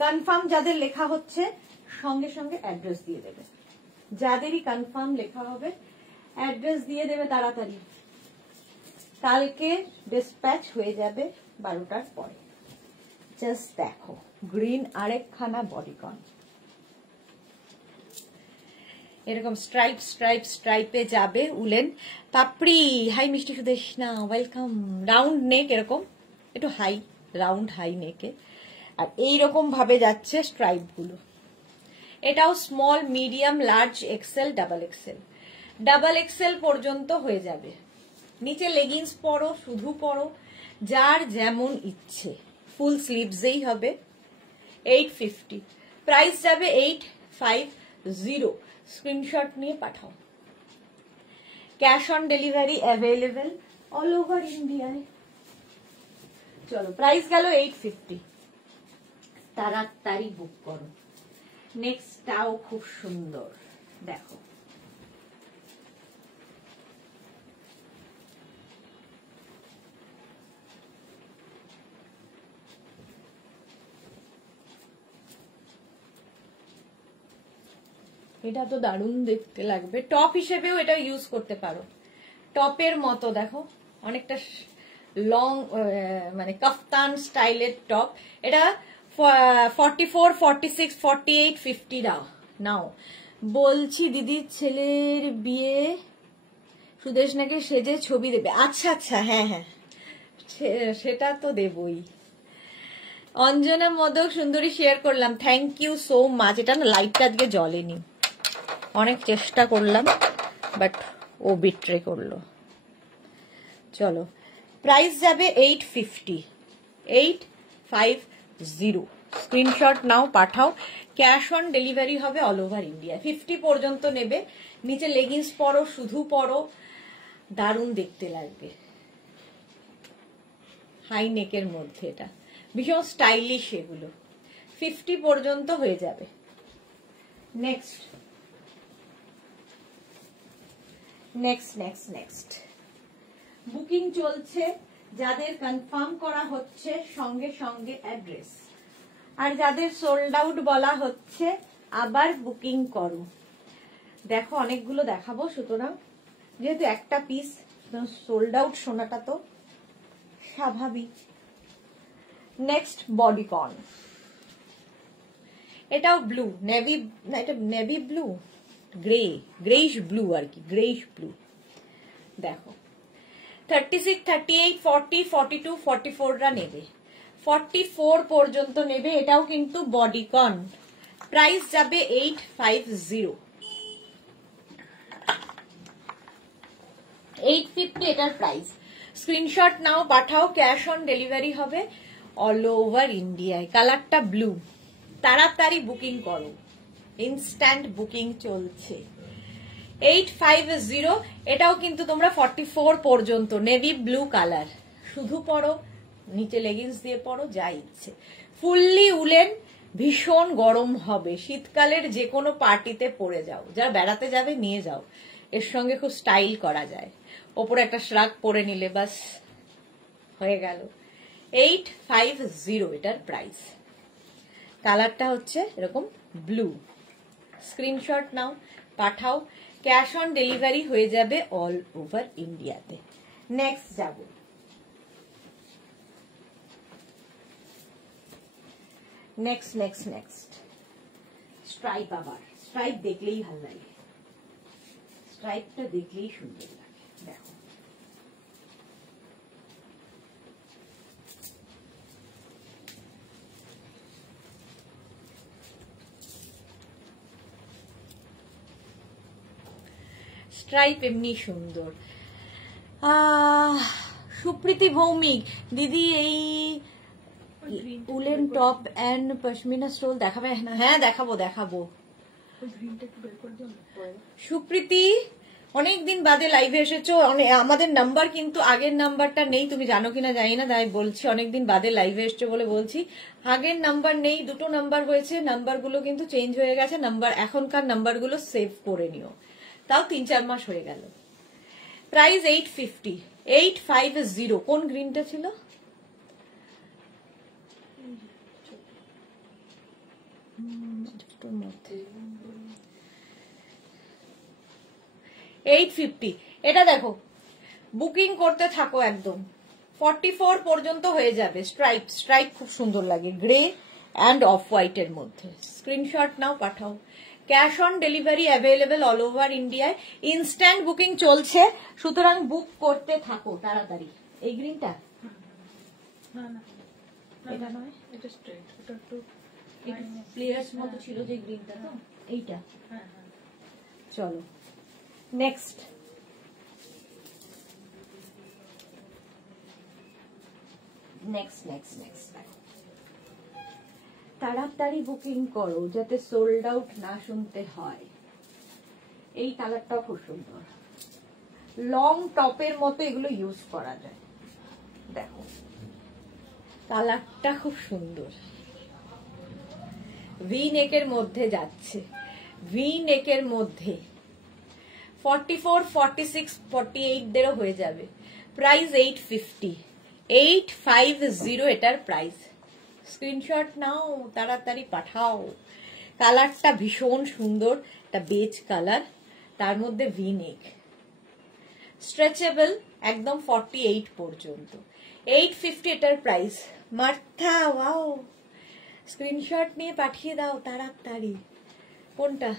কনফার্ম যাদের লেখা হচ্ছে সঙ্গে সঙ্গে অ্যাড্রেস দিয়ে দেবে, যাদেরই কনফার্ম লেখা হবে অ্যাড্রেস দিয়ে দেবে তাড়াতাড়ি, কালকে ডিসপ্যাচ হয়ে যাবে 12টার পরে। জাস্ট দেখো গ্রিন আরেকখানা বডিকন, এরকম স্ট্রাইপে যাবে উলেন পাপড়ি। হাই মিষ্টি সুদেশনা, ওয়েলকাম। রাউন্ড নেক, এরকম একটু হাই রাউন্ড হাই নেকে, আর এইরকম ভাবে যাচ্ছে স্ট্রাইপ গুলো। এটাও small medium large XL double XL পর্যন্ত হয়ে যাবে। নিচে লেগিংস পরো, শুধু পরো, যার যেমন ইচ্ছে, ফুল স্লিভসেই হবে। 850 প্রাইস যাবে 850, স্ক্রিনশট নিয়ে পাঠাও। Cash on delivery available all over ইন্ডিয়ায়। চলো প্রাইস গেল 850, তাড়াতাড়ি বুক করো। নেক্সটটাও খুব সুন্দর, দেখো এটা তো দারুণ দেখতে লাগবে, টপ হিসেবেও এটা ইউজ করতে পারো। টপের মতো দেখো, অনেকটা লং, মানে কাফতান স্টাইলের টপ। এটা 44, 46, 48, 50 নাও। বলছি দিদির ছেলের বিয়ে সুদেশনাকে সেজে ছবি দেবে। আচ্ছা আচ্ছা, হ্যাঁ হ্যাঁ সেটা তো দেবই। অঞ্জনা মোদক সুন্দরী শেয়ার করলাম, থ্যাংক ইউ সো মাচ। এটা না লাইটটা আজকে জ্বলেনি, অনেক চেষ্টা করলাম বাট ও বিট্রে করলো। চলো প্রাইস যাবে 850, স্ক্রিনশট নাও পাঠাও। ক্যাশ অন ডেলিভারি হবে অল ওভার ইন্ডিয়া। 50 পর্যন্ত নেবে। নিচে লেগিংস পরো, শুধু পরো, দারুণ দেখতে লাগবে। হাই নেকের মধ্যে এটা ভীষণ স্টাইলিশ, এগুলো 50 পর্যন্ত হয়ে যাবে। নেক্সট বুকিং চলছে, যাদের কনফার্ম করা হচ্ছে সঙ্গে সঙ্গে অ্যাড্রেস, আর যাদের সোল্ড আউট বলা হচ্ছে আবার বুকিং করো। দেখো অনেকগুলো দেখাবো, সুতরাং যেহেতু একটা পিস সোল্ড আউট শোনাটা তো স্বাভাবিক। নেক্সট বডিকন, এটাও ব্লু, নেভি না, এটা নেভি ব্লু, গ্রেইশ ব্লু আর কি, গ্রেইশ ব্লু। দেখো 36, 38, 40, 42, 44রা নেবে, 44 পর্যন্ত নেবে। এটাও কিন্তু বডিকন, প্রাইস যাবে 850, 850 এটার প্রাইস। স্ক্রিনশট নাও, পাঠাও, ক্যাশ অন ডেলিভারি হবে অল ওভার ইন্ডিয়ায়। কালারটা ব্লু, তাড়াতাড়ি বুকিং করো, ইনস্ট্যান্ট বুকিং চলছে। 850, এটাও কিন্তু তোমরা 44 পর্যন্ত, নেভি ব্লু কালার, শুধু পরো, নিচে লেগিংস দিয়ে পরো, যা ইচ্ছে। ফুললি উলেন, ভীষণ গরম হবে, শীতকালের যে কোনো পার্টিতে পরে যাও, যারা বেড়াতে যাবে নিয়ে যাও, এর সঙ্গে খুব স্টাইল করা যায়। ওপরে একটা শ্রাগ পরে নিলে বাস হয়ে গেল। 850 এটার প্রাইস। কালারটা হচ্ছে এরকম ব্লু। স্ক্রিনশট নাও, পাঠাও, ক্যাশ অন ডেলিভারি হয়ে যাবে অল ওভার ইন্ডিয়াতে। নেক্সট যাব, নেক্সট স্ট্রাইপ। আবার স্ট্রাইপ দেখলেই ভালো লাগে, স্ট্রাইপটা দেখলেই সুন্দর লাগে। দেখো স্ট্রাইপ এমনি সুন্দর। সুপ্রীতি ভৌমিক দিদি, এই woollen top and pashmina stole দেখাবে না? হ্যাঁ দেখাবো। সুপ্রীতি অনেকদিন বাদে লাইভে এসেছো, আমাদের নাম্বার কিন্তু আগের নাম্বারটা নেই, তুমি জানো কিনা জানি না, তাই বলছি, অনেকদিন বাদে লাইভে এসছো বলে বলছি। আগের নাম্বার নেই, দুটো নাম্বার হয়েছে, নাম্বারগুলো কিন্তু চেঞ্জ হয়ে গেছে, এখনকার নাম্বারগুলো সেভ করে নিও, তাও 3-4 মাস হয়ে গেল। প্রাইস 850, 850। কোন গ্রিনটা ছিল? মধ্যে 850, এটা দেখো, বুকিং করতে থাকো একদম, 44 পর্যন্ত হয়ে যাবে। স্ট্রাইপ খুব সুন্দর লাগে, গ্রে অ্যান্ড অফ হোয়াইটের মধ্যে। স্ক্রিনশট নাও, পাঠাও, cash on delivery available all over ইন্ডিয়ায়, ইনস্ট্যান্ট বুকিং চলছে, সুতরাং বুক করতে থাকো তাড়াতাড়ি। এই গ্রিনটা এটা নয়, এটা স্ট্রেট, এটা একটু প্লেয়ার্স মতো ছিল যে গ্রিনটা, তো এইটা। চলো নেক্সট, তাড়াতাড়ি বুকিং করো যাতে সোল্ড আউট না শুনতে হয়। এই কালারটাও খুব সুন্দর, লং টপের মতো এগুলো ইউজ করা যায়। দেখো কালারটা খুব সুন্দর, ভি নেকের মধ্যে যাচ্ছে, ভি নেকের মধ্যে 44, 46, 48 দেরও হয়ে যাবে। প্রাইস 850, 850 এটার প্রাইস। স্ক্রিনশট নাও, তাড়াতাড়ি পাঠাও। কালারটা ভীষণ সুন্দর, একটা বেজ কালার, তার মধ্যে ভি নেক, স্ট্রেচেবল একদম 48 পর্যন্ত। 850 এটার প্রাইস। মার্থা, ওয়াও, স্ক্রিনশট নিয়ে পাঠিয়ে দাও তাড়াতাড়ি। কোনটা?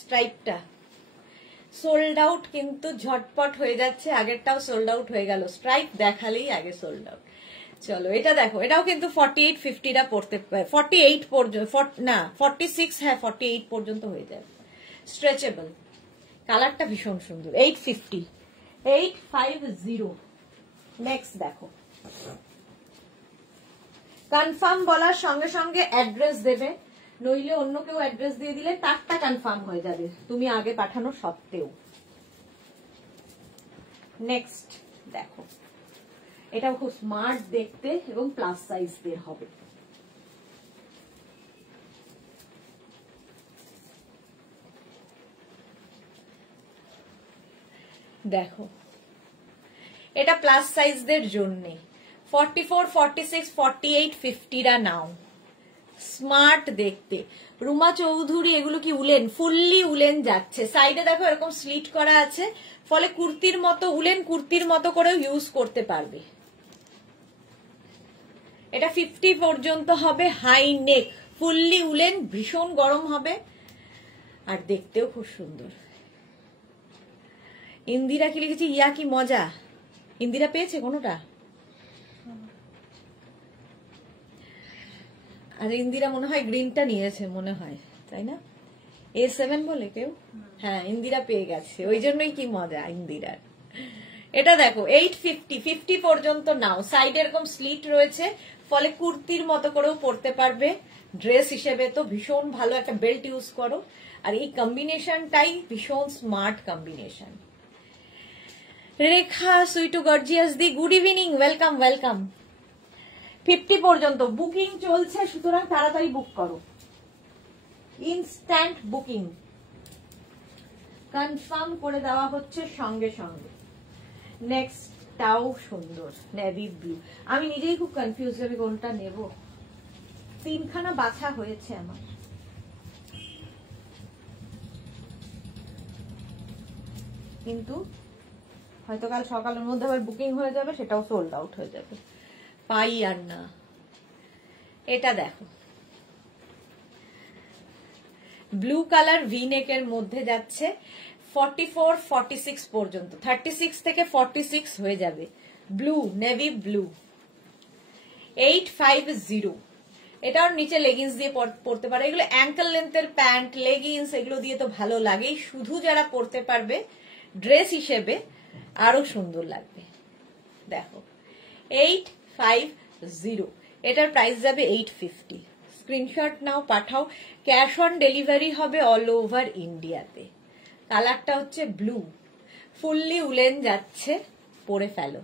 স্ট্রাইপটা সোল্ড আউট, কিন্তু ঝটপট হয়ে যাচ্ছে, আগেরটাও সোল্ড আউট হয়ে গেল, স্ট্রাইপ দেখালেই আগে সোল্ড আউট। চলো এটা দেখো, এটাও কিন্তু 48-50টা পড়তে, 48 পর্যন্ত, না 46, হ্যাঁ 48 পর্যন্ত হয়ে যাবে। স্ট্রেচেবল, কালারটা ভীষণ সুন্দর। 850, 850। নেক্সট দেখো, কনফার্ম বলার সঙ্গে সঙ্গে অ্যাড্রেস দেবে, নইলে অন্য কেউ অ্যাড্রেস দিয়ে দিলে তারটা কনফার্ম হয়ে যাবে তুমি আগে পাঠানো সত্ত্বেও। নেক্সট দেখো, এটাও খুব স্মার্ট দেখতে এবং প্লাস সাইজদের হবে। দেখো এটা প্লাস সাইজদের জন্য, 44, 46, 48, 50রা নাও, স্মার্ট দেখতে। রুমা চৌধুরী, এগুলো কি উলেন? ফুললি উলেন যাচ্ছে, সাইডে দেখো এরকম স্লিট করা আছে, ফলে কুর্তির মতো, উলেন কুর্তির মতো করেও ইউজ করতে পারবে। এটা 50 পর্যন্ত হবে, হাই নেক, ফুললি উলেন, ভীষণ গরম হবে আর দেখতেও খুব সুন্দর। ইন্দিরা কি লিখেছে, ইয়া কি মজা। ইন্দিরা পেয়েছে কোনোটা? আর ইন্দিরা মনে হয় গ্রিনটা নিয়েছে মনে হয়, তাই না? A7 বলে কেউ? হ্যাঁ, ইন্দিরা পেয়ে গেছে, ওই জন্যই কি মজা ইন্দিরার। এটা দেখো 850 পর্যন্ত নাও। সাইডে এরকম স্লিট রয়েছে, ফলে কুর্তির মতো করেও পরতে পারবে। ড্রেস হিসেবে তো ভীষণ ভালো, একটা বেল্ট ইউজ করো। আর এই কম্বিনেশনটাই ভীষণ স্মার্ট কম্বিনেশন। রেখা সুইটু গর্জিয়াস দি, গুড ইভিনিং, ওয়েলকাম ওয়েলকাম। 50 পর্যন্ত বুকিং চলছে, সুতরাং তাড়াতাড়ি বুক করো। ইনস্ট্যান্ট বুকিং কনফার্ম করে দেওয়া হচ্ছে সঙ্গে সঙ্গে। নেক্সটটাও সুন্দর, নেভি ব্লু। আমি নিজেই খুব কনফিউজ আমি কোনটা নেব। 3খানা বাছা হয়েছে আমার। কিন্তু হয়তো কাল সকালের মধ্যে আবার বুকিং হয়ে যাবে, সেটাও সোল্ড আউট হয়ে যাবে, পাই আর না। এটা দেখো ব্লু কালার ভি নেকের মধ্যে যাচ্ছে, 44-46 পর্যন্ত, 36 থেকে 46 হয়ে যাবে। Blue, navy blue, 850। এটাও নিচে লেগিংস দিয়ে পরতে পারে। এগুলো অ্যাঙ্কেল লেন্থের প্যান্ট, লেগিংস এগুলো দিয়ে তো ভালো লাগেই, শুধু যারা পরতে পারবে ড্রেস হিসেবে আরো সুন্দর লাগবে। দেখো 850, এটার প্রাইস যাবে 850। স্ক্রিনশট নাও, পাঠাও। ক্যাশ অন ডেলিভারি হবে অল ওভার ইন্ডিয়াতে। কালারটা হচ্ছে ব্লু, ফুললি উলেন যাচ্ছে, পরে ফেলো।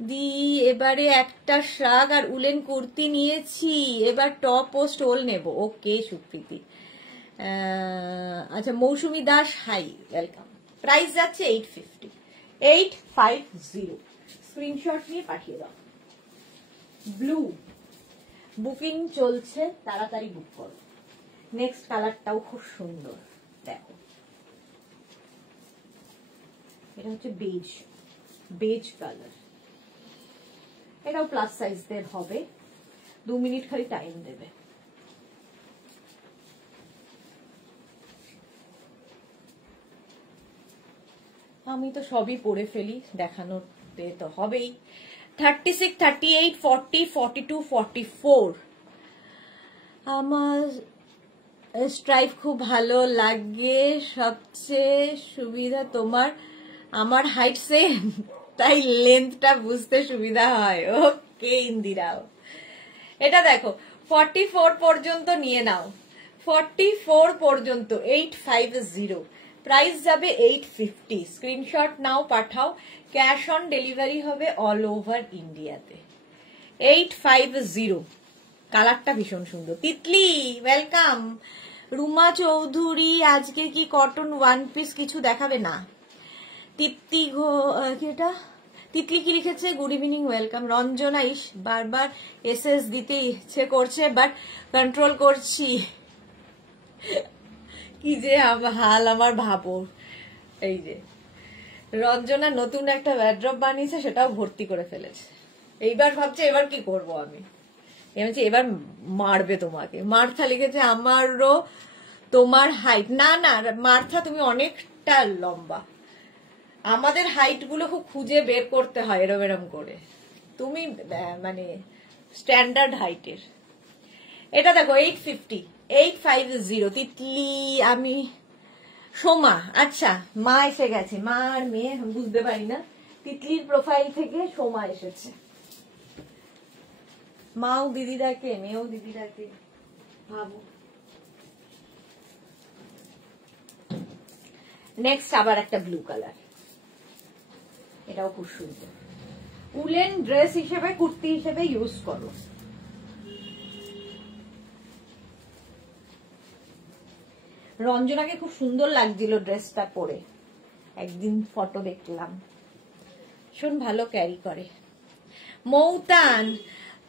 দি এবারে একটা শ্রাগ আর উলেন কুর্তি নিয়েছি, এবার টপ ও স্টোল নেব। ওকে সুপ্রীতি। আচ্ছা মৌসুমী দাস, হাই, ওয়েলকাম। প্রাইস যাচ্ছে 850, 850। স্ক্রিনশট নিয়ে পাঠিয়ে দাও। ব্লু বুকিং চলছে, তাড়াতাড়ি বুক করো। নেক্সট কালারটাও খুব সুন্দর, দেখো এটা হচ্ছে বেজ, বেজ কালার। এটাও প্লাস সাইজদের হবে। 2 মিনিট খালি টাইম দেবে। আমি তো সবই পরে ফেলি, দেখানোতে তো হবেই। 36, 38, 40, 42, 44। আমার স্ট্রাইপ খুব ভালো লাগে, সবচেয়ে সুবিধা তোমার। আমার হাইট সেম, তাই লেন্থটা বুঝতে সুবিধা হয়। ওকে ইন্দিরাও। এটা দেখো 44 পর্যন্ত নিয়ে নাও, 44 পর্যন্ত 850। প্রাইস যাবে 850। স্ক্রিনশট নাও, পাঠাও। ক্যাশ অন ডেলিভারি হবে অল ওভার ইন্ডিয়াতে। 850। কালারটা ভীষণ সুন্দর। তিতলি ওয়েলকাম। রুমা চৌধুরী, আজকে কি কটন ওয়ান পিস কিছু দেখাবে না? তৃপ্তি এটা তিতলি কি লিখেছে, গুড ইভিনিং, ওয়েলকাম। রঞ্জনা, ইস বারবার এসএস দিতে ইচ্ছে করছে বাট কন্ট্রোল করছি। কি যে হাল আমার, ভাবো। এই যে রঞ্জনা নতুন একটা ওয়ার্ড্রপ বানিয়েছে, সেটাও ভর্তি করে ফেলেছে। এইবার ভাবছে এবার কি করব আমি। বলছি এবার মারবে তোমাকে। মার্থা লিখেছে আমারও তোমার হাইট। না না মার্থা, তুমি অনেকটা লম্বা। আমাদের হাইট গুলো খুব খুঁজে বের করতে হয় এরম এরম করে। তুমি মানে স্ট্যান্ডার্ড হাইটের। এটা দেখো 850, 850। তিতলি, আমি সোমা। আচ্ছা মা এসে গেছে, মা আর মেয়ে বুঝতে পারি না। তিতলির প্রোফাইল থেকে সোমা এসেছে। মাও দিদিদাকে, মেয়েও দিদিদাকে, ভাবো। নেক্সট আবার একটা ব্লু কালার, এটাও খুব সুন্দর। উলেন ড্রেস হিসেবে, কুর্তি হিসেবে ইউজ করো। রঞ্জনাকে খুব সুন্দর লাগছিল ড্রেসটা পরে, একদিন ফটো দেখলাম, ভীষণ ভালো ক্যারি করে। মৌতান,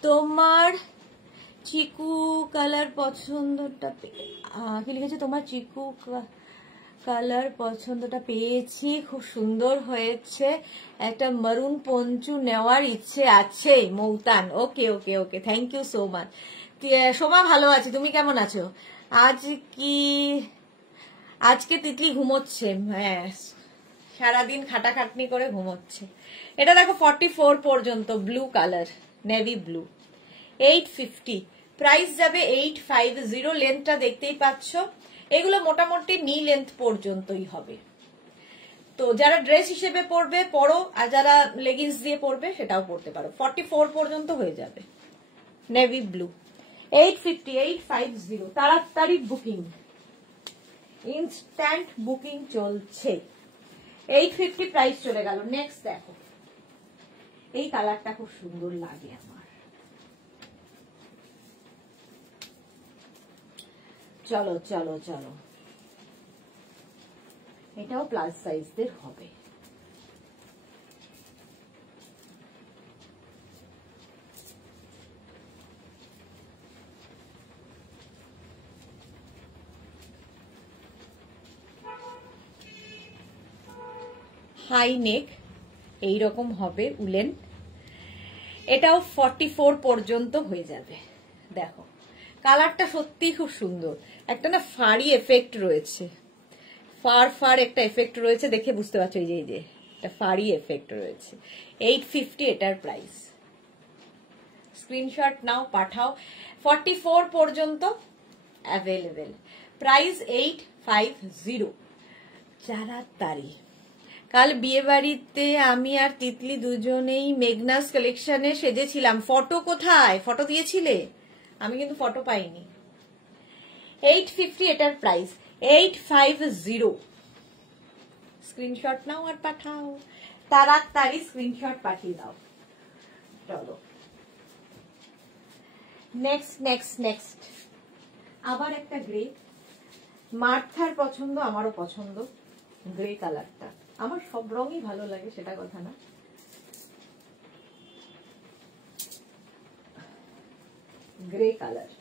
তোমার চিকু কালার পছন্দটা কি লিখেছে, তোমার চিকু কালার পছন্দটা পেয়েছি, খুব সুন্দর হয়েছে। একটা মারুন পঞ্চু নেওয়ার ইচ্ছে আছে মৌতান। Okay okay okay, thank you so much. Soma ভালো আছে, তুমি কেমন আছো? আজকে তিতলি ঘুমোচ্ছে, হ্যাঁ সারাদিন খাটাখাটনি করে ঘুমোচ্ছে। এটা দেখো 44 পর্যন্ত, blue colour, navy blue, 850, price যাবে 850। লেন্থটা দেখতেই পাচ্ছ, এগুলো মোটামুটি নি লেন্থ পর্যন্তই হবে। তো যারা ড্রেস হিসেবে পরবে পরো, আর যারা লেগিংস দিয়ে পরবে সেটাও পরতে পারো। 44 পর্যন্ত হয়ে যাবে, নেভি ব্লু, 850, 850। তাড়াতাড়ি বুকিং, ইনস্ট্যান্ট বুকিং চলছে। 850 প্রাইস চলে গেল। নেক্সট দেখো, এই কালারটা খুব সুন্দর লাগে আমার। চলো চলো চলো, এটাও প্লাস সাইজদের হবে। হাই নেক এইরকম হবে, উলেন। এটাও 44 পর্যন্ত হয়ে যাবে। দেখো কালারটা সত্যি খুব সুন্দর, একটা না ফাড়ি এফেক্ট রয়েছে, ফার একটা এফেক্ট রয়েছে, দেখে বুঝতে পারছো, এই যে একটা ফাড়ি এফেক্ট রয়েছে। 850 এটার প্রাইস। স্ক্রিনশট নাও, পাঠাও। 44 পর্যন্ত অ্যাভেলেবেল, প্রাইস 850। তাড়াতাড়ি। কাল বিয়ে বাড়িতে আমি আর তিতলি দুজনেই মেগনাস কালেকশনে সেজেছিলাম। ফটো কোথায়? ফটো দিয়েছিলে? আমি কিন্তু ফটো পাইনি। 850 এটার প্রাইস, 850। স্ক্রিনশট নাও আর পাঠাও, তাড়াতাড়ি স্ক্রিনশট পাঠিয়ে দাও। চলো নেক্সট নেক্সট নেক্সট, আবার একটা গ্রে। মার্থার পছন্দ, আমারও পছন্দ গ্রে কালারটা। আমার সব রঙই ভালো লাগে, সেটা কথা না। গ্রে কালার,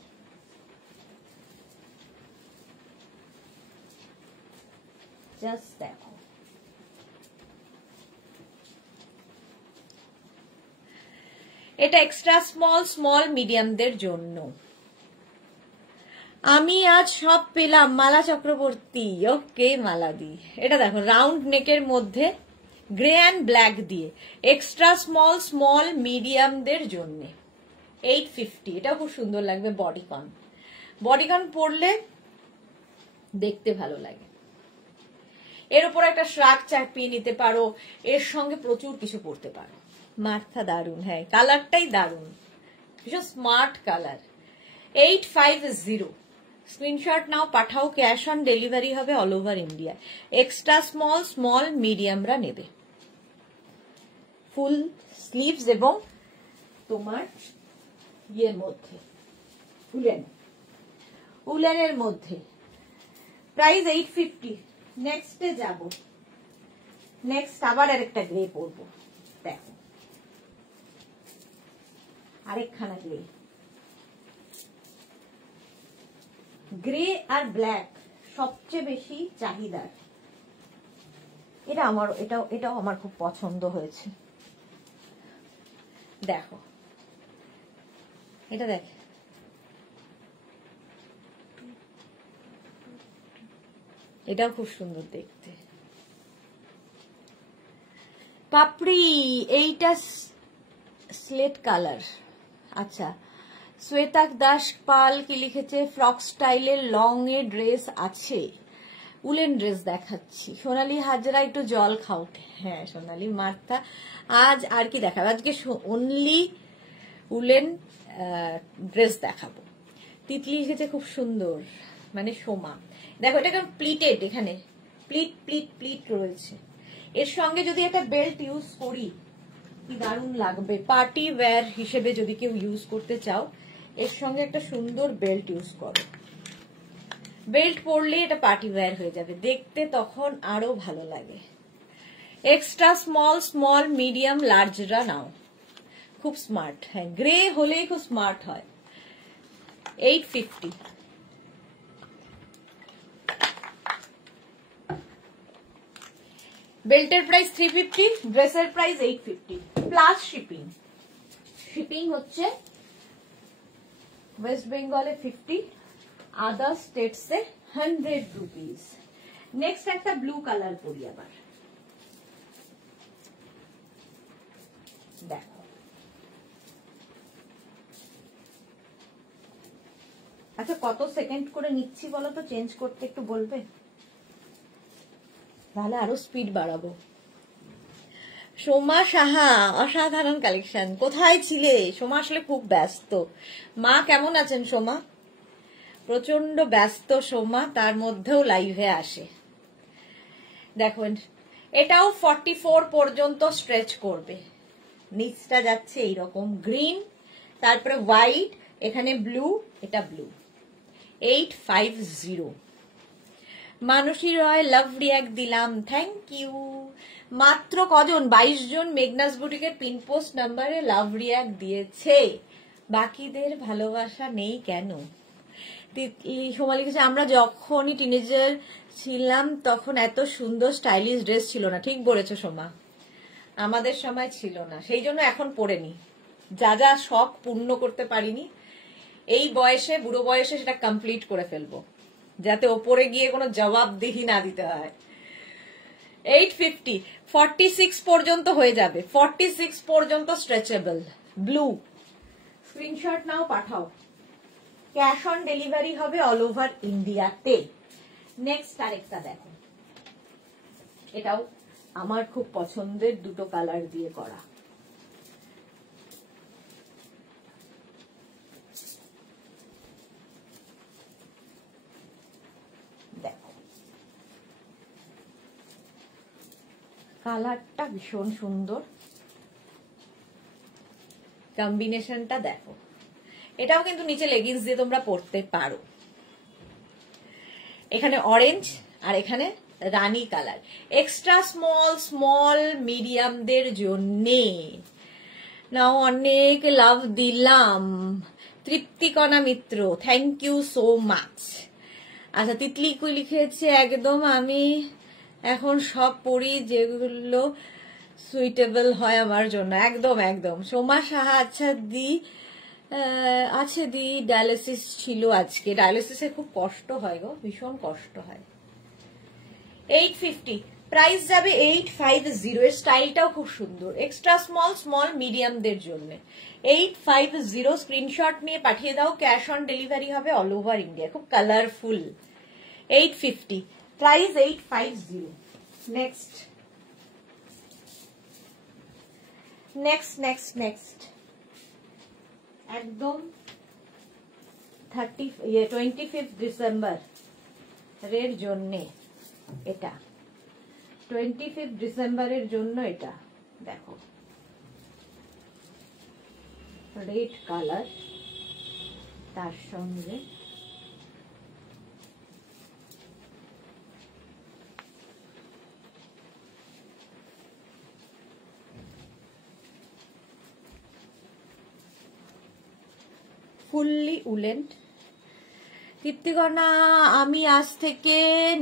জাস্ট দেখো। এটা এক্সট্রা স্মল মিডিয়ামদের জন্য। আমি আজ সব পেলাম, মালা চক্রবর্তী। ওকে মালা দি, এটা দেখো রাউন্ড নেকের মধ্যে গ্রে অ্যান্ড ব্ল্যাক দিয়ে, এক্সট্রা স্মল মিডিয়ামদের জন্য 850। এটা খুব সুন্দর লাগবে। বডিকন পরলে দেখতে ভালো লাগে। এর উপর একটা শ্রাগ চাপিয়ে নিতে পারো, এর সঙ্গে প্রচুর কিছু পরতে পারো। মার্থা দারুন, হ্যাঁ কালারটাই দারুন, ভীষণ স্মার্ট কালার। 850। স্ক্রিনশট নাও, পাঠাও। ক্যাশ অন ডেলিভারি হবে all over India. Extra small মিডিয়ামরা নেবে। ফুল স্লিভস এবং তোমার ইয়ের মধ্যে উলেনের মধ্যে, প্রাইস 850। নেক্সটে যাব। নেক্সট আবার আরেকটা গ্রে পরবো, দেখো আরেকখানা গ্রে আর ব্ল্যাক সবচেয়ে বেশি চাহিদার। এটাও আমার খুব পছন্দ হয়েছে। দেখো এটা দেখ, এটাও খুব সুন্দর দেখতে। পাপড়ি, এইটা স্লেট কালার। আচ্ছা, শ্বেতাক দাস পাল কি লিখেছে, ফ্রক স্টাইলের লং এ ড্রেস আছে, উলেন ড্রেস দেখাচ্ছি। সোনালি হাজরা, একটু জল খাও। হ্যাঁ সোনালি, মার্থা আজ আর কি দেখাবো? আজকে অনলি উলেন ড্রেস দেখাবো। তিতলি লিখেছে খুব সুন্দর, মানে সোমা। দেখো এটা কেমন প্লিটেড, এখানে প্লিট রয়েছে। এর সঙ্গে যদি একটা বেল্ট ইউজ করি কি দারুণ লাগবে। পার্টি ওয়্যার হিসেবে যদি কেউ ইউজ করতে চাও, এর সঙ্গে একটা সুন্দর বেল্ট ইউজ করো। বেল্ট পরলে এটা পার্টি ওয়্যার হয়ে যাবে, দেখতে তখন আরো ভালো লাগে। এক্সট্রা স্মল মিডিয়াম লার্জরা নাও, খুব স্মার্ট। হ্যাঁ গ্রে হলেই খুব স্মার্ট হয়। 850। বেল্টের প্রাইস 350, ড্রেসের প্রাইস 850 প্লাস শিপিং। শিপিং হচ্ছে ওয়েস্ট বেঙ্গলে 50, আদার স্টেটসে 100 রুপিস। নেক্সট একটা ব্লু কালার পরি আবার, দেখো। আচ্ছা কত সেকেন্ড করে নিচ্ছি বলো তো, চেঞ্জ করতে একটু বলবে, তাহলে আরো স্পিড বাড়াবো। সোমা সাহা, অসাধারণ কালেকশন, কোথায় ছিলে সোমা? আসলে খুব ব্যস্ত। মা কেমন আছেন সোমা? প্রচন্ড ব্যস্ত সোমা, তার মধ্যেও লাইভে আসে। দেখুন এটাও 44 পর্যন্ত স্ট্রেচ করবে। নিচটা যাচ্ছে এইরকম গ্রিন, তারপরে হোয়াইট, এখানে ব্লু, এটা ব্লু। 850। মানসী রয় লাভ রিয়াক্ট দিলাম, থ্যাংক ইউ। মাত্র কজন? 22 জন মেঘনাস বুটিকের পিন পোস্ট নাম্বারে লাভ রিয়াক্ট দিয়েছে, বাকিদের ভালোবাসা নেই কেন? সোমা লিখেছে আমরা যখনই টিনেজার ছিলাম তখন এত সুন্দর স্টাইলিশ ড্রেস ছিল না। ঠিক বলেছো সোমা, আমাদের সময় ছিল না, সেই জন্য এখন পড়েনি। যা যা শখ পূর্ণ করতে পারিনি এই বয়সে, বুড়ো বয়সে সেটা কমপ্লিট করে ফেলবো, যাতে ওপরে গিয়ে কোনো জবাবদিহি না দিতে হয়। 850, 46 পর্যন্ত হয়ে যাবে, 46 পর্যন্ত স্ট্রেচেবল। ব্লু স্ক্রিনশট নাও, পাঠাও। ক্যাশ অন ডেলিভারি হবে অল ওভার ইন্ডিয়াতে। নেক্সট আরেকটা দেখো, এটাও আমার খুব পছন্দের, দুটো কালার দিয়ে করা। দেখো কালারটা ভীষণ সুন্দর, কম্বিনেশনটা দেখো। এটাও কিন্তু নিচে লেগিংস দিয়ে তোমরা পরতে পারো। এখানে অরেঞ্জ আর এখানে রানী কালার। এক্সট্রা স্মল, স্মল মিডিয়ামদের জন্যে নাও অনেক লাভ দিলাম। তৃপ্তিকণা মিত্র, থ্যাংক ইউ সো মাচ। আচ্ছা তিতলি লিখেছে একদম আমি এখন সব পরি যেগুলো সুইটেবল হয় আমার জন্য, একদম একদম। সোমা সাহা, আচ্ছা দি আছে দি, ডায়ালিসিস ছিল আজকে, ডায়ালিসিসে খুব কষ্ট হয় গো, ভীষণ কষ্ট হয়। 850 প্রাইস যাবে 850। এর স্টাইলটাও খুব সুন্দর, এক্সট্রা স্মল, স্মল মিডিয়ামদের জন্য। 850 স্ক্রিনশট নিয়ে পাঠিয়ে দাও, ক্যাশ অন ডেলিভারি হবে অল ওভার ইন্ডিয়া। খুব colourful. 850 price 850। Next next next next একদম 25 ডিসেম্বর এর জন্য এটা, 25 ডিসেম্বরের জন্য এটা দেখো, রেড কালার, তার সঙ্গে ফুললি উলেন। তৃপ্তিকণা, আমি আজ থেকে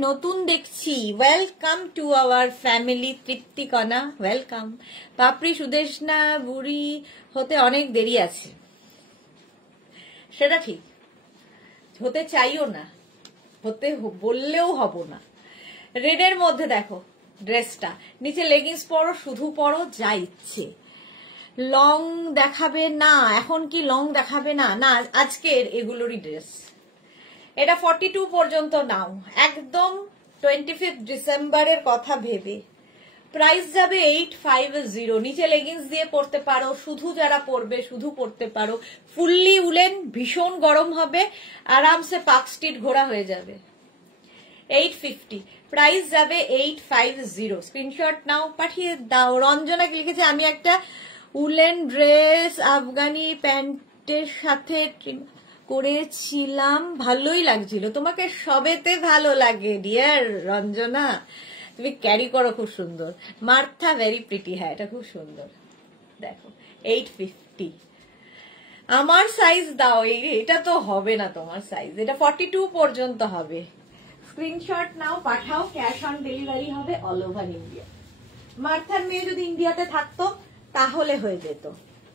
নতুন দেখছি, welcome to our family. Triptikana welcome. Papri Sudeshna, বুড়ি হতে অনেক দেরি আছে, সেটা ঠিক, হতে চাইও না, হতে বললেও হব না। রেডের মধ্যে দেখো ড্রেসটা, নিচে লেগিংস পরো, শুধু পরো যা ইচ্ছে। লং দেখাবে না এখন, কি লং দেখাবে না? না, আজকের এগুলোরই ড্রেস। এটা 42 পর্যন্ত নাও, একদম 25 ডিসেম্বরের কথা ভেবে। প্রাইস যাবে 850। নিচে লেগিংস দিয়ে পরতে পারো, শুধু যারা পরবে শুধু পরতে পারো। ফুললি উলেন, ভীষণ গরম হবে, আরামসে পার্ক স্ট্রিট ঘোরা হয়ে যাবে। 850 প্রাইস যাবে 850। স্ক্রিনশট নাও, পাঠিয়ে দাও। রঞ্জনা লিখেছে আমি একটা উলেন ড্রেস আফগানি প্যান্টের সাথে করেছিলাম, ভালোই লাগছিল। তোমাকে সবেতে ভালো লাগে ডিয়ার রঞ্জনা, তুমি ক্যারি করো, খুব সুন্দর। মার্থা ভেরি প্রিটি, হ্যাঁ এটা খুব সুন্দর। দেখো 850। আমার সাইজ দাও, এটা তো হবে না তোমার সাইজ, এটা 42 পর্যন্ত হবে। স্ক্রিনশট নাও, পাঠাও, ক্যাশ অন ডেলিভারি হবে অল ওভার ইন্ডিয়া। মার্থার মেয়ে যদি ইন্ডিয়াতে থাকতো তাহলে হয়ে যেত,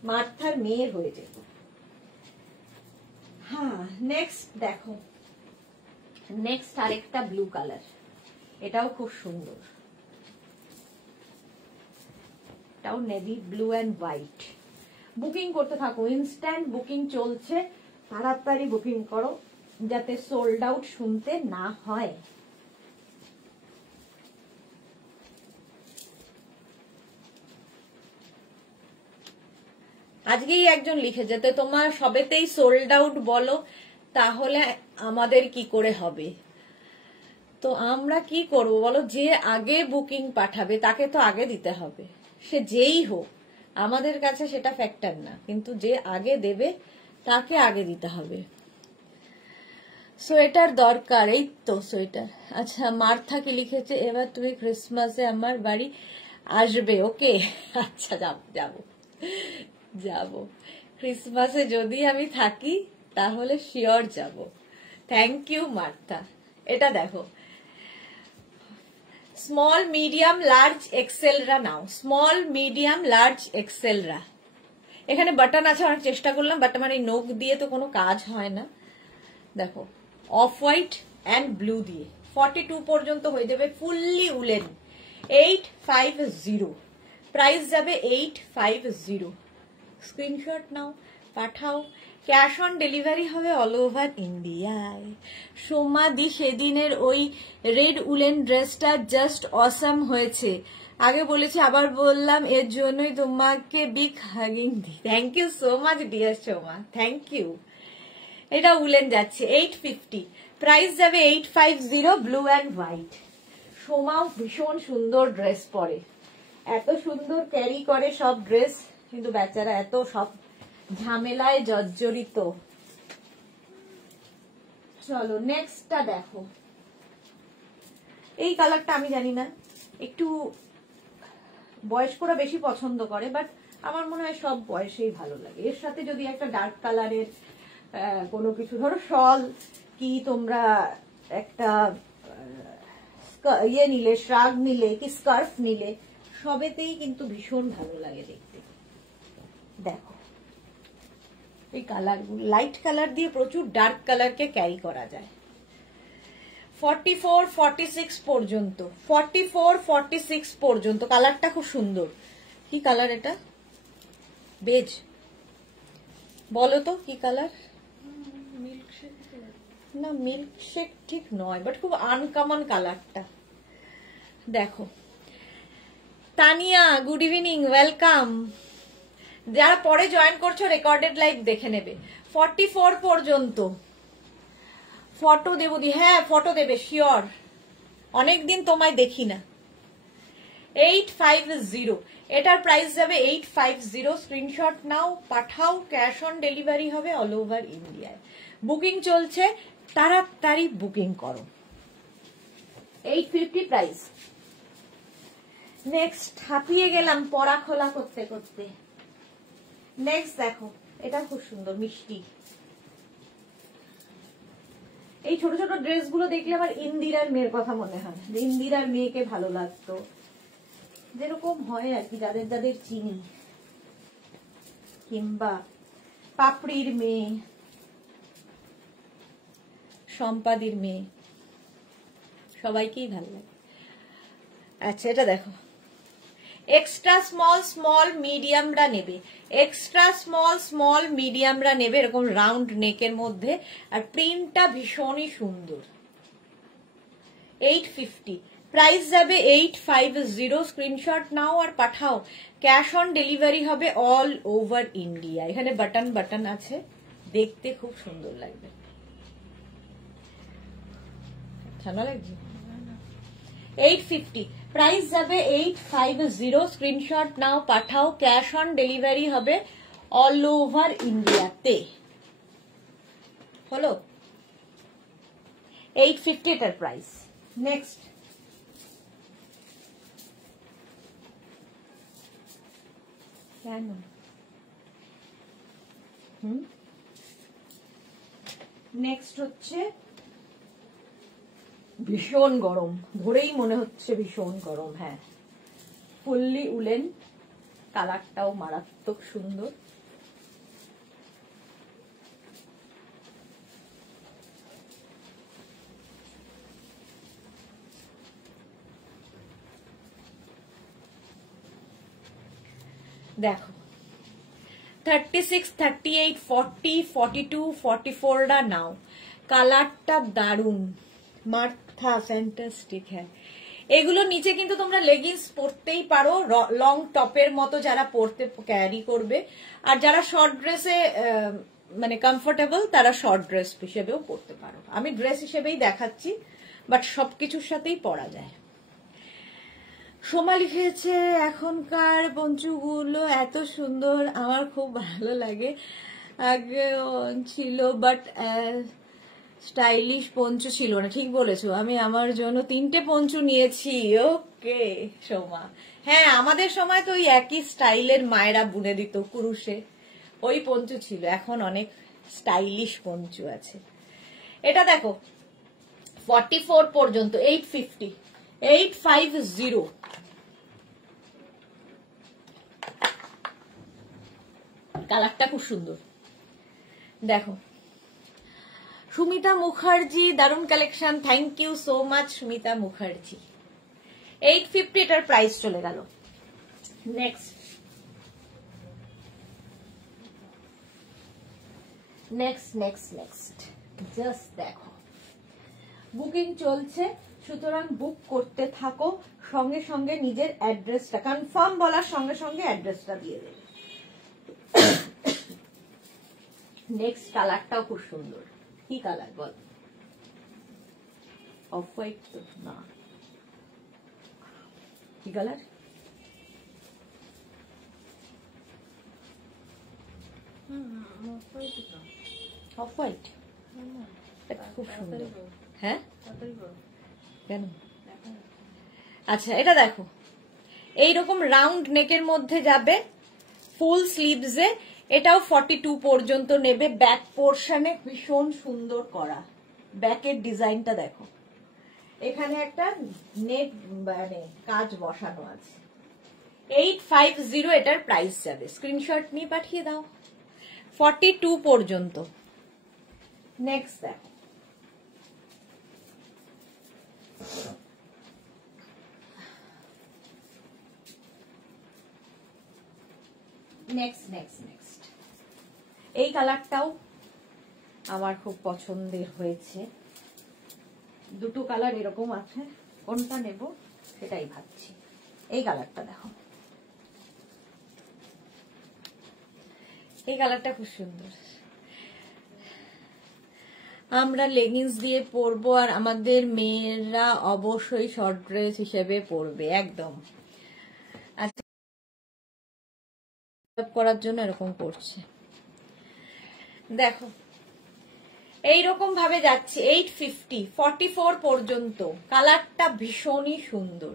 মার্থার মেয়ের হয়ে যেত। হ্যাঁ, নেক্সট দেখো, নেক্সট আরেকটা ব্লু কালার, এটাও খুব সুন্দর, এটাও navy blue and white. Booking করতে থাকো, ইনস্ট্যান্ট বুকিং চলছে, তাড়াতাড়ি বুকিং করো যাতে সোল্ড আউট শুনতে না হয়। আজকেই একজন লিখেছে তো তোমার সবেতেই সোল্ড আউট বলো, তাহলে আমাদের কি করে হবে? তো আমরা কি করব বলো, যে আগে বুকিং পাঠাবে তাকে তো আগে দিতে হবে, সে যেই হোক, আমাদের কাছে সেটা ফ্যাক্টর না, কিন্তু যে আগে দেবে তাকে আগে দিতে হবে। সোয়েটার দরকার, এই তো সোয়েটার। আচ্ছা, মার্থা কি লিখেছে, এবার তুমি ক্রিসমাসে আমার বাড়ি আসবে? ওকে, আচ্ছা যাব যাব, ক্রিসমাসে যদি আমি থাকি তাহলে শিওর যাব। Thank you Martha. এটা দেখো, স্মল মিডিয়াম লার্জ এক্সেলরা নাও, স্মল মিডিয়াম লার্জ এক্সেলরা। এখানে বাটন আছে, অনেক চেষ্টা করলাম, বাট আমার এই নখ দিয়ে তো কোনো কাজ হয় না। দেখো, অফ হোয়াইট অ্যান্ড ব্লু দিয়ে 42 পর্যন্ত হয়ে যাবে, ফুললি উলেন। 850, প্রাইস যাবে 850। স্ক্রিনশট নাও, পাঠাও, ক্যাশ অন ডেলিভারি হবে অল ওভার ইন্ডিয়ায়। সোমাদি, সেদিনের ওই রেড উলেন ড্রেসটা জাস্ট অসাম হয়েছে, আগে বলেছি আবার বললাম, এর জন্যই তোমাকে বিগ হাগিং দি। Thank you so much dear Soma, thank you. এটা উলেন যাচ্ছে 850, প্রাইস যাবে 850, ব্লু অ্যান্ড হোয়াইট। সোমাও ভীষণ সুন্দর ড্রেস পরে, এত সুন্দর ক্যারি করে সব ড্রেস, কিন্তু বেচারা এত সব ঝামেলায় জর্জরিত। চলো নেক্সটটা দেখো, এই কালারটা আমি জানি না, একটু বয়স্করা বেশি পছন্দ করে, বাট আমার মনে হয় সব বয়সেই ভালো লাগে। এর সাথে যদি একটা ডার্ক কালারের কোনো কিছু, ধরো শল কি তোমরা একটা ইয়ে নিলে, শ্রাগ নিলে কি স্কার্ফ নিলে, সবেতেই কিন্তু ভীষণ ভালো লাগে দেখতে। দেখো এই কালারগুলো, লাইট কালার দিয়ে প্রচুর ডার্ক কালারকে ক্যারি করা যায়। 44, 46 পর্যন্ত, 44, 46 পর্যন্ত। কালারটা খুব সুন্দর। কি কালার এটা? বেজ, বলো তো কি কালার? না, মিল্কশেক ঠিক নয়, বাট খুব আনকমন কালারটা। দেখো, তানিয়া গুড ইভিনিং, ওয়েলকাম। যারা পরে জয়েন করছো রেকর্ডেড লাইভ দেখে নেবে। 44 পর্যন্ত ফটো দেবো দি, হ্যাঁ ফটো দেবে শিওর, অনেকদিন তোমায় দেখি না। 850, এটার প্রাইস যাবে 850। স্ক্রিনশট নাও, পাঠাও, ক্যাশ অন ডেলিভারি হবে অল ওভার ইন্ডিয়ায়। বুকিং চলছে, তাড়াতাড়ি বুকিং করো। 850 প্রাইস। নেক্সট, হাঁপিয়ে গেলাম পরা খোলা করতে করতে। নেক্সট দেখো, এটা খুব সুন্দর মিষ্টি। এই ছোট ছোট ড্রেসগুলো দেখলে আমার ইন্দিরার মেয়ের কথা মনে হয়, যে ইন্দিরার মেয়েকে ভালো লাগতো, যেরকম হয় আর কি, যাদের যাদের চিনি, কিংবা পাপড়ির মেয়ে, সম্পাদির মেয়ে, সবাইকেই ভালো লাগে। আচ্ছা, এটা দেখো, এক্সট্রা স্মল স্মল মিডিয়ামরা নেবে, এক্সট্রা স্মল স্মল মিডিয়ামরা নেবে, এরকম রাউন্ড নেকের মধ্যে, আর প্রিন্টটা ভীষণই সুন্দর। 850, প্রাইস যাবে 850। স্ক্রিনশট নাও আর পাঠাও, ক্যাশ অন ডেলিভারি হবে অল ওভার ইন্ডিয়া। এখানে বাটন বাটন আছে, দেখতে খুব সুন্দর লাগবে। ঠান্ডা লাগছে। 850, প্রাইস যাবে 850। স্ক্রিনশট নাও, পাঠাও, ক্যাশ অন ডেলিভারি হবে অল ওভার ইন্ডিয়াতে। হলো 850 এটার প্রাইস। নেক্সট, কেন নেক্সট হচ্ছে ভীষণ গরম, ধরেই মনে হচ্ছে ভীষণ গরম। হ্যাঁ, ফুললি উলেন, কালারটাও মারাত্মক সুন্দর। দেখো 36, 38, 40, 42, 44টা নাও, কালারটা দারুন, মার্থা ফ্যান্টাস্টিক। হ্যাঁ, এগুলো নিচে কিন্তু তোমরা লেগিংস পরতেই পারো, লং টপের মতো যারা পরতে ক্যারি করবে, আর যারা শর্ট ড্রেসে মানে কমফোর্টেবল তারা শর্ট ড্রেস হিসেবেও পরতে পারো। আমি ড্রেস হিসেবেই দেখাচ্ছি, বাট সবকিছুর সাথেই পরা যায়। সোমা লিখেছে এখনকার পঞ্চুগুলো এত সুন্দর, আমার খুব ভালো লাগে। আগে ছিল বাট স্টাইলিশ পঞ্চু ছিল না। ঠিক বলেছো, আমি আমার জন্য 3টে পঞ্চু নিয়েছি। ওকে সোমা, হ্যাঁ আমাদের সময় তো ওই একই স্টাইলের মায়েরা বুনে দিত কুরুশে, ওই পঞ্চু ছিল। এখন অনেক স্টাইলিশ পঞ্চু আছে। এটা দেখো 44 পর্যন্ত, 850, 850। কালারটা খুব সুন্দর। দেখো সুমিতা মুখার্জি, দারুন collection, thank you so much Sumita Mukherjee. 850 এটার প্রাইস চলে গেল। Next next next next just দেখো, বুকিং চলছে, সুতরাং বুক করতে থাকো, সঙ্গে সঙ্গে নিজের অ্যাড্রেসটা কনফার্ম বলার সঙ্গে সঙ্গে অ্যাড্রেসটা দিয়ে দেবে। নেক্সট কালারটাও খুব সুন্দর। কি কালার বল? অফ হোয়াইট তো না, কি কালার? অফ হোয়াইট, খুব সুন্দর। হ্যাঁ কেন? আচ্ছা এটা দেখো, এইরকম রাউন্ড নেকের মধ্যে যাবে, ফুল স্লিভসে, এটাও 42 পর্যন্ত নেবে। ব্যাক পোর্শনে ভীষণ সুন্দর করা, ব্যাকের ডিজাইনটা দেখো, এখানে একটা নেট মানে কাজ বসানো আছে। 850 এটার প্রাইস যাবে। স্ক্রিনশট নিয়ে পাঠিয়ে দাও। 42 পর্যন্ত। নেক্সট দেখো, নেক্সট নেক্সট নেক্সট এই কালারটাও আমার খুব পছন্দের হয়েছে। দুটো কালার এরকম আছে, কোনটা নেব সেটাই ভাবছি। এই কালারটা দেখো, এই কালারটা খুব সুন্দর। আমরা লেগিংস দিয়ে পরবো, আর আমাদের মেয়েরা অবশ্যই শর্ট ড্রেস হিসেবে পরবে একদম। আচ্ছা করার জন্য এরকম করছে। দেখো এইরকম ভাবে যাচ্ছে 850, 44 পর্যন্ত। কালারটা ভীষণই সুন্দর।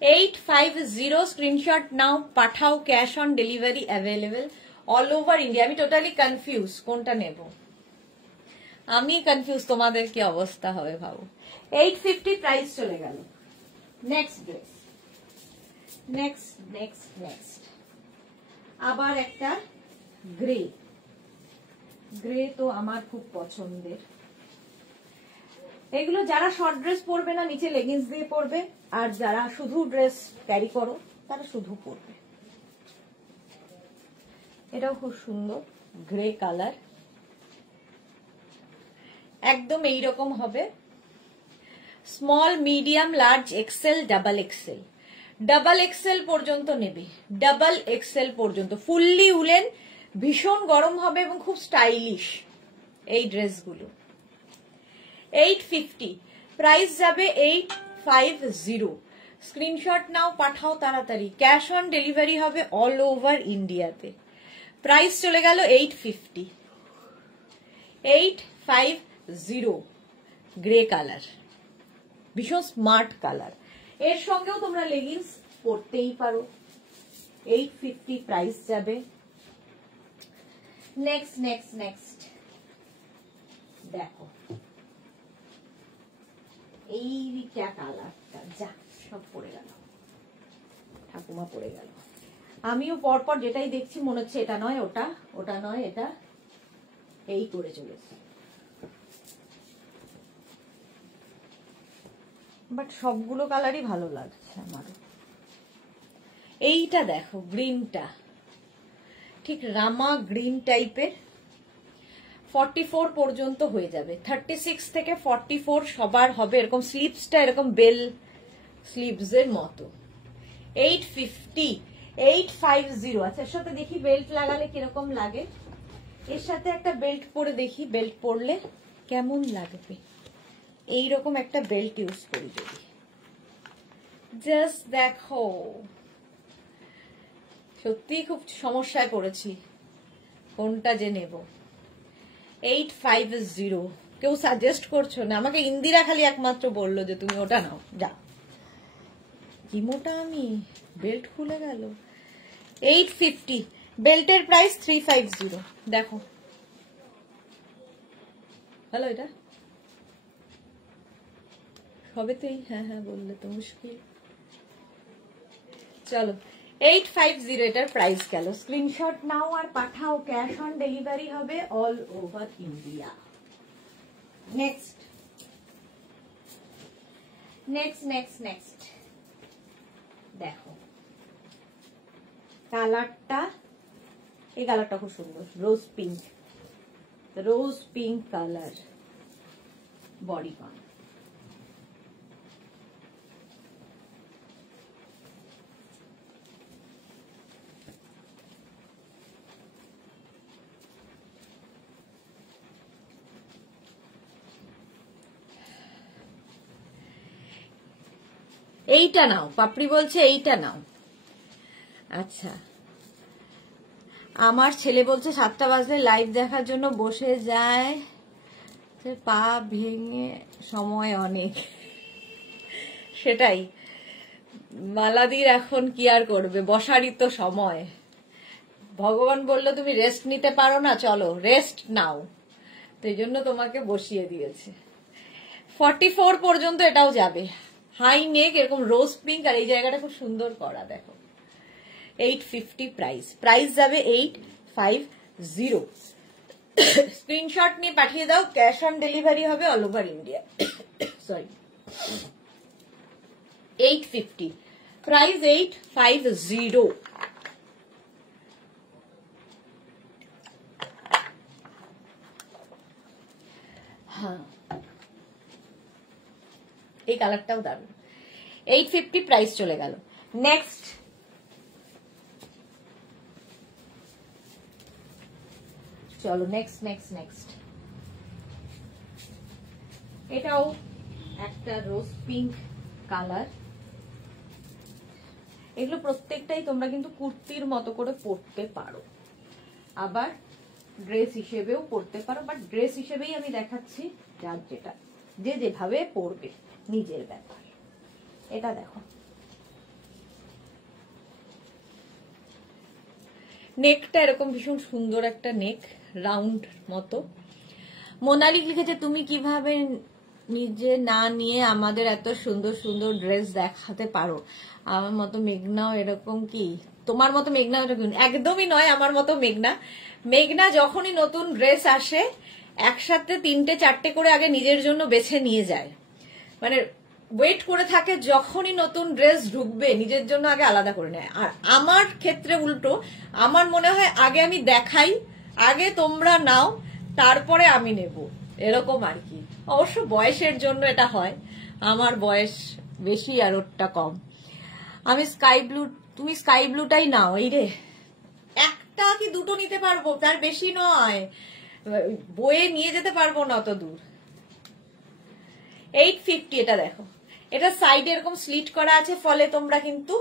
850 স্ক্রিনশট নাও, পাঠাও, cash on delivery available all over India. আমি টোটালি কনফিউজ কোনটা নেব, আমি কনফিউজ, তোমাদের কি অবস্থা হবে ভাবো। 850 প্রাইস চলে গেল। Next dress, next next next আবার একটা গ্রে। গ্রে তো আমার খুব পছন্দের। এগুলো যারা শর্ট ড্রেস পরবে না নিচে লেগিংস দিয়ে পরবে, আর যারা শুধু ড্রেস ক্যারি করো তারা শুধু পরবে। এটাও খুব সুন্দর, গ্রে কালার, একদম এইরকম হবে। Small, medium, large, XL, double XL. Double XL পর্যন্ত নেবে, ডাবল এক্সেল পর্যন্ত। ফুললি উলেন, ভীষণ গরম হবে এবং খুব স্টাইলিশ এই ড্রেসগুলো। 850 প্রাইস যাবে। 850 স্ক্রিনশট নাও, পাঠাও তাড়াতাড়ি। ক্যাশ অন ডেলিভারি হবে অল ওভার ইন্ডিয়াতে। প্রাইস চলে গেল 850। 850 গ্রে কালার, ভীষণ স্মার্ট কালার। এর সঙ্গেও তোমরা লেগিংস পরতেই পারো। 850 প্রাইস যাবে। নেক্সট নেক্সট নেক্সট দেখো, এইটা কালারটা যা সব পড়ে গেল। ঠাকুমা পড়ে গেল। আমিও পরপর যেটাই দেখছি মনে হচ্ছে এটা নয় ওটা, ওটা নয় এটা, এই করে চলেছে। বাট সবগুলো কালারই ভালো লাগছে আমার। এইটা দেখো গ্রিনটা, ঠিক রামা গ্রিন টাইপের, 44 পর্যন্ত হয়ে যাবে। 36 থেকে 44 সবার হবে। এরকম স্লিভসটা এরকম বেল স্লিভস এর মতো। 850, 850। আচ্ছা, এর সাথে দেখি বেল্ট লাগালে কিরকম লাগে। এর সাথে একটা বেল্ট পরে দেখি, বেল্ট পরলে কেমন লাগবে। এইরকম একটা বেল্ট ইউজ করি যদি, জাস্ট দেখো। সত্যি খুব সমস্যায় পড়েছি কোনটা যে নেব। 850। কেউ সাজেস্ট করছো না আমাকে, ইন্দিরা খালি একমাত্র বললো যে তুমি ওটা নাও। যা কি মোটা আমি, বেল্ট খুলে গেল। 850, বেল্টের প্রাইস 350। দেখো হ্যালো, এটা সবেতেই হ্যাঁ হ্যাঁ বললে তো মুশকিল। চলো 850 এটার প্রাইস গেল। স্ক্রিনশট নাও আর পাঠাও, ক্যাশ অন ডেলিভারি হবে all over India. Next next next next দেখো কালারটা, এই কালারটা খুব সুন্দর, rose pink, rose pink colour, bodycon. এইটা নাও, পাপড়ি বলছে এইটা নাও। আচ্ছা, আমার ছেলে বলছে 7টা বাজলে লাইভ দেখার জন্য বসে যায়, পা ভেঙে সময় অনেক। সেটাই, মালাদির এখন কি আর করবে, বসারই তো সময়। ভগবান বললো তুমি রেস্ট নিতে পারো না, চলো রেস্ট নাও, তো এই জন্য তোমাকে বসিয়ে দিয়েছে। 44 পর্যন্ত এটাও যাবে। হাই নেক, এরকম রোজ পিঙ্ক, আর এই জায়গাটা খুব সুন্দর করা দেখো। 850 প্রাইস, প্রাইস যাবে 850। স্ক্রিনশট নিয়ে পাঠিয়ে দাও, ক্যাশ অন ডেলিভারি হবে all over India. Sorry, 850 price, 850। হ্যাঁ, এই কালারটাও দারুন। 850 প্রাইস চলে গেল। নেক্সট চলো, নেক্সট নেক্সট নেক্সট এটাও একটা রোজ পিঙ্ক কালার। এগুলো প্রত্যেকটাই তোমরা কিন্তু কুর্তির মতো করে পরতে পারো, আবার ড্রেস হিসেবেও পরতে পারো, বাট ড্রেস হিসেবেই আমি দেখাচ্ছি, যার যেটা যে যেভাবে পরবে নিজের ব্যাপার। এটা দেখো, নেকটা এরকম ভীষণ সুন্দর একটা নেক, রাউন্ড মতো। মোনালিক লিখেছে তুমি কিভাবে নিজে না নিয়ে আমাদের এত সুন্দর সুন্দর ড্রেস দেখাতে পারো। আমার মতো মেঘনাও এরকম কি? তোমার মতো মেঘনা এরকম একদমই নয়, আমার মতো মেঘনা। মেঘনা যখনই নতুন ড্রেস আসে একসাথে 3টে 4টে করে আগে নিজের জন্য বেছে নিয়ে যায়, মানে ওয়েট করে থাকে যখনই নতুন ড্রেস ঢুকবে নিজের জন্য আগে আলাদা করে নেয়। আর আমার ক্ষেত্রে উল্টো, আমার মনে হয় আগে আমি দেখাই, আগে তোমরা নাও, তারপরে আমি নেব, এরকম আর কি। অবশ্য বয়সের জন্য এটা হয়, আমার বয়স বেশি আর ওরটা কম। আমি স্কাই ব্লু, তুমি স্কাই ব্লুটাই নাও। এই রে, একটা কি দুটো নিতে পারবো, তার বেশি নয়, বয়ে নিয়ে যেতে পারবো না অত দূর। 850 এটা দেখো, এটা সাইডে এরকম স্লিট করা আছে, ফলে তোমরা কিন্তু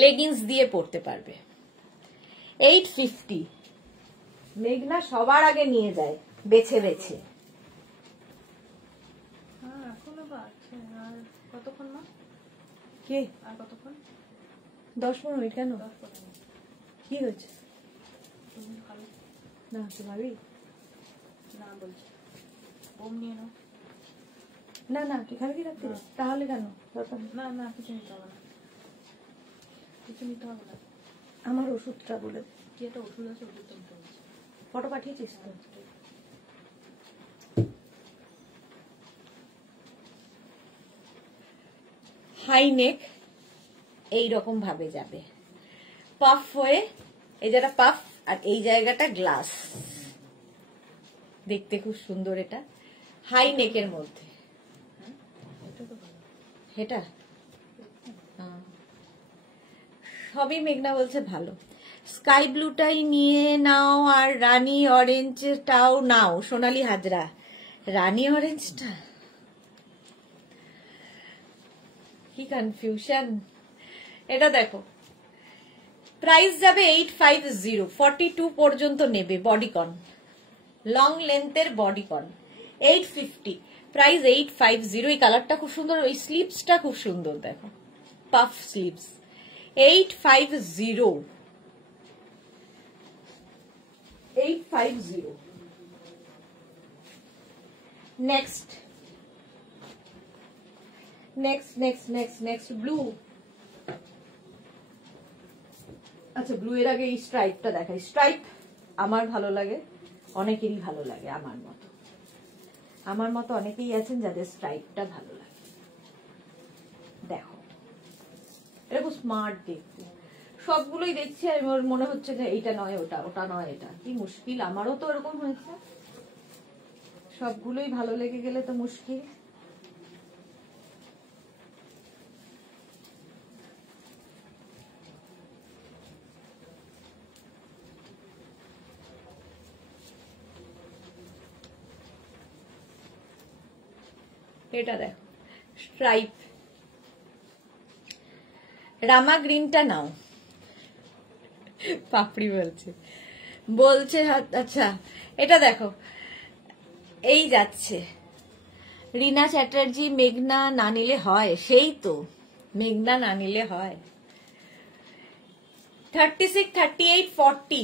লেগিংস দিয়ে পরতে পারবে। 850 মেঘনা সবার আগে নিয়ে যায় বেছে বেছে। কতক্ষণ মা? কে? আর কতক্ষণ? 10-15 মিনিট। কেন, কি হয়েছে? না তোমারই না বলছি বোম নিয়ে নাও। না না, তুই খাবি কি রাখতে? তাহলে কেন, দরকার নেই। না না, কিছু নিতে হবে না। কিছু নিতে হবে না। আমার ওষুধটা বলে দে। কি একটা ওষুধ আছে, ওষুধ তুলতে হচ্ছে। ফটো পাঠিয়েছিস তো? হাই নেক এইরকম ভাবে যাবে, পাফ হয়ে, এই জায়গাটা পাফ আর এই জায়গাটা গ্লাস, দেখতে খুব সুন্দর। এটা হাই নেকের মধ্যে, এটা তো ভালো। এটা সবই মেঘনা বলছে ভালো। স্কাই ব্লুটাই নিয়ে নাও আর রানী অরেঞ্জটাও নাও। সোনালী হাজরা, রানী অরেঞ্জটা কি কনফিউশন। এটা দেখো, প্রাইস যাবে 850, 42 পর্যন্ত নেবে। বডিকন, লং লেন্থের বডিকন 850, প্রাইস 850। এই কালারটা খুব সুন্দর, ওই স্লিভসটা খুব সুন্দর, দেখো puff sleeves. 850, 850। Next next next next next blue. আচ্ছা, ব্লু এর আগে এই স্ট্রাইপটা দেখাই। স্ট্রাইপ আমার ভালো লাগে, অনেকেরই ভালো লাগে। আমার মতো অনেকেই আছেন যাদের স্ট্রাইপটা ভালো লাগে। দেখো, এটা খুব স্মার্ট দেখতে। সবগুলোই দেখছি আর আমার মনে হচ্ছে যে এইটা নয় ওটা, ওটা নয় এটা। কি মুশকিল, আমারও তো এরকম হয়েছে। সবগুলোই ভালো লেগে গেলে তো মুশকিল। এটা দেখো, স্ট্রাইপ, রামা গ্রিনটা নাও। পাপড়ি বলছে বলছে আচ্ছা, এটা দেখো, এই যাচ্ছে রিনা চ্যাটার্জি। মেঘনা না নিলে হয়, সেই তো মেঘনা না নিলে হয়। 36, 38, 40,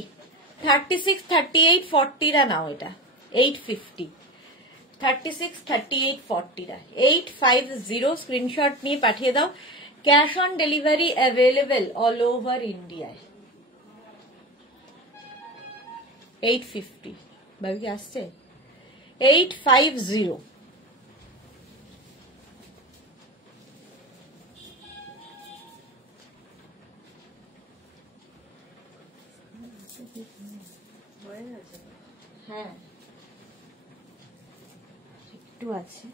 36, 38, 40 রা নাও। এটা 850, 36, 38, 40 রা 850। স্ক্রিনশট নিয়ে পাঠিয়ে দাও। Cash on delivery available all over ইন্ডিয়ায়। 850 ভাবি কি আসছে? 850। হয়ে গেছে। হ্যাঁ, একটু আছে।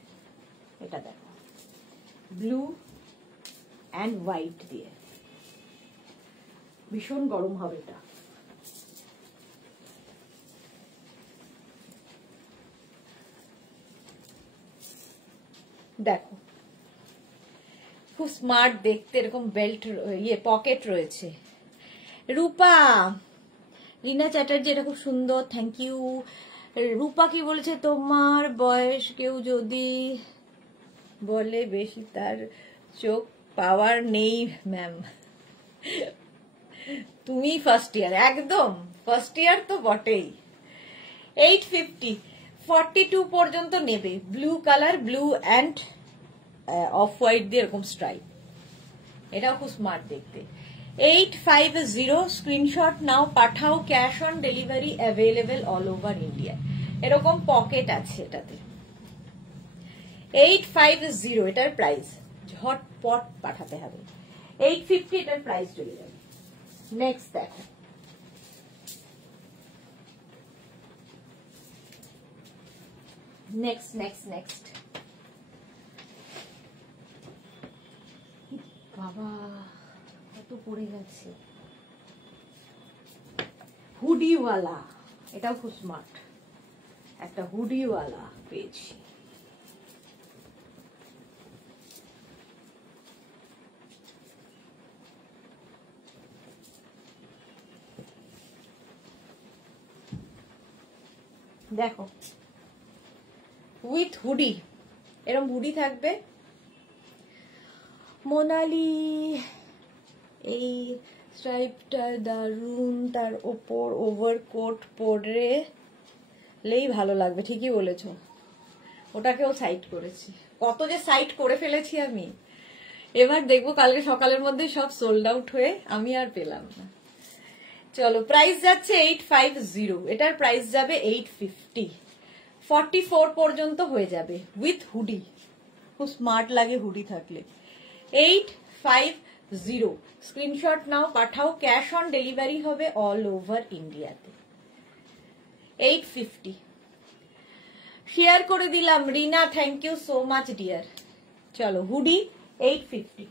এটা দেখো, ব্লু অ্যান্ড হোয়াইট দিয়ে, ভীষণ গরম হবে এটা। দেখো, খুব স্মার্ট দেখতে। এরকম বেল্ট, পকেট রয়েছে। রূপা, রিনা চ্যাটার্জি, এটা খুব সুন্দর, থ্যাংক ইউ। রূপা কি বলেছে, তোমার বয়স কেউ যদি বলে বেশি, তার চোখ পাওয়ার নেই ম্যাম। তুমি ফার্স্ট ইয়ার, একদম ফার্স্ট ইয়ার তো বটেই। 850, 42 পর্যন্ত নেবে। Blue colour, blue and off white দিয়ে এরকম স্ট্রাইপ। এটাও খুব স্মার্ট দেখতে। 850, স্ক্রিনশট নাও, পাঠাও। Cash on delivery available all over India. এরকম পকেট আছে এটাতে। 850 এটার প্রাইস, ঝটপট পাঠাতে হবে। 850 এটার প্রাইস চলে যাবে। নেক্সট দেখো, নেক্সট নেক্সট নেক্সট বাবা, কত পড়ে গেছে। হুডিওয়ালা, এটাও খুব স্মার্ট। একটা হুডিওয়ালা পেয়েছি। দেখো, উইথ হুডি, এরকম হুডি থাকবে। মোনালি, এই স্ট্রাইপটা দারুন, তার ওপর ওভারকোট পরলেই ভালো লাগবে। ঠিকই বলেছো, ওটাকেও সাইড করেছি। কত যে সাইড করে ফেলেছি আমি। এবার দেখবো কালকে সকালের মধ্যে সব সোল্ড আউট হয়ে আমি আর পেলাম না। চলো, প্রাইস যাচ্ছে 850, এটার প্রাইস যাবে 850, 44 পর্যন্ত হয়ে যাবে উইথ হুডি। খুব স্মার্ট লাগে হুডি থাকলে। 850, স্ক্রিনশট নাও, পাঠাও। ক্যাশ অন ডেলিভারি হবে অল ওভার ইন্ডিয়াতে। 850 শেয়ার করে দিলাম। Rina, thank you so much dear. চলো, হুডি 850।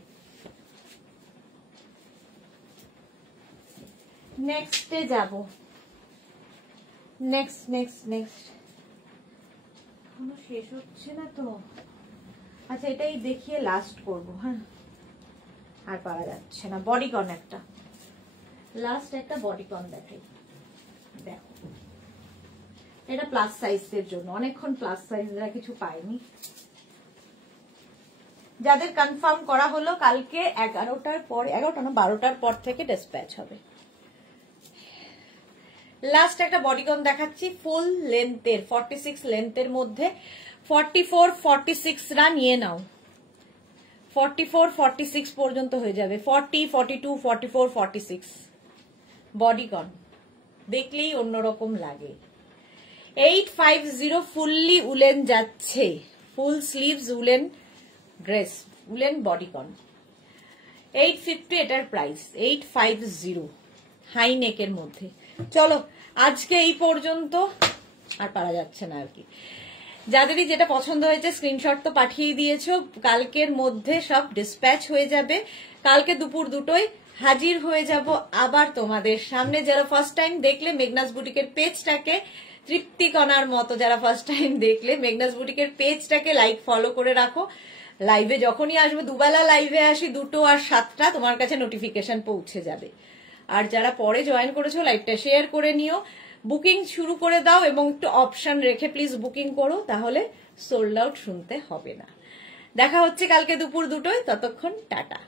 নেক্সটে যাব। নেক্সট এখনো শেষ হচ্ছে না তো। আচ্ছা, এটাই দেখিয়ে লাস্ট করব। হ্যাঁ, আর পারা যাচ্ছে না। বডিকন একটা, লাস্ট একটা বডিকন দেখাই। দেখো, এটা প্লাস সাইজের জন্য, অনেকক্ষণ প্লাস সাইজরা কিছু পাইনি। যাদের কনফার্ম করা হলো কালকে 11টার পর, 11টা না 12টার পর থেকে ডিসপ্যাচ হবে। লাস্ট একটা বডিকন দেখাচ্ছি ফুল লেন্থের, 46 লেন্থের মধ্যে। 44, 46রা নিয়ে নাও। 44, 46 পর্যন্ত হয়ে যাবে। 40, 42, 44, 46 বডিকন দেখলেই অন্যরকম লাগে। 850 ফুললি উলেন যাচ্ছে, ফুল sleeves woollen dress, woollen bodycon. 850 এটার প্রাইস। 850 হাই নেকের মধ্যে। চলো, আজকে এই পর্যন্ত, আর পারা যাচ্ছে না আর কি। যাদেরই যেটা পছন্দ হয়েছে স্ক্রিনশট তো পাঠিয়ে দিয়েছো, কালকের মধ্যে সব ডিসপ্যাচ হয়ে যাবে। কালকে দুপুর 2টোয় হাজির হয়ে যাব আবার তোমাদের সামনে। যারা ফার্স্ট টাইম দেখলে মেঘনাস বুটিকের পেজটাকে, তৃপ্তিকণার মতো যারা ফার্স্ট টাইম দেখলে মেঘনাস বুটিকের পেজটাকে লাইক ফলো করে রাখো। লাইভে যখনই আসবো, দুবেলা লাইভে আসি, 2টো আর 7টা, তোমার কাছে নোটিফিকেশন পৌঁছে যাবে। আর যারা পরে জয়েন করেছো লাইভটা শেয়ার করে নিও, বুকিং শুরু করে দাও এবং একটু অপশন রেখে প্লিজ বুকিং করো, তাহলে সোল্ড আউট শুনতে হবে না। দেখা হচ্ছে কালকে দুপুর 2টোয়, ততক্ষণ টাটা।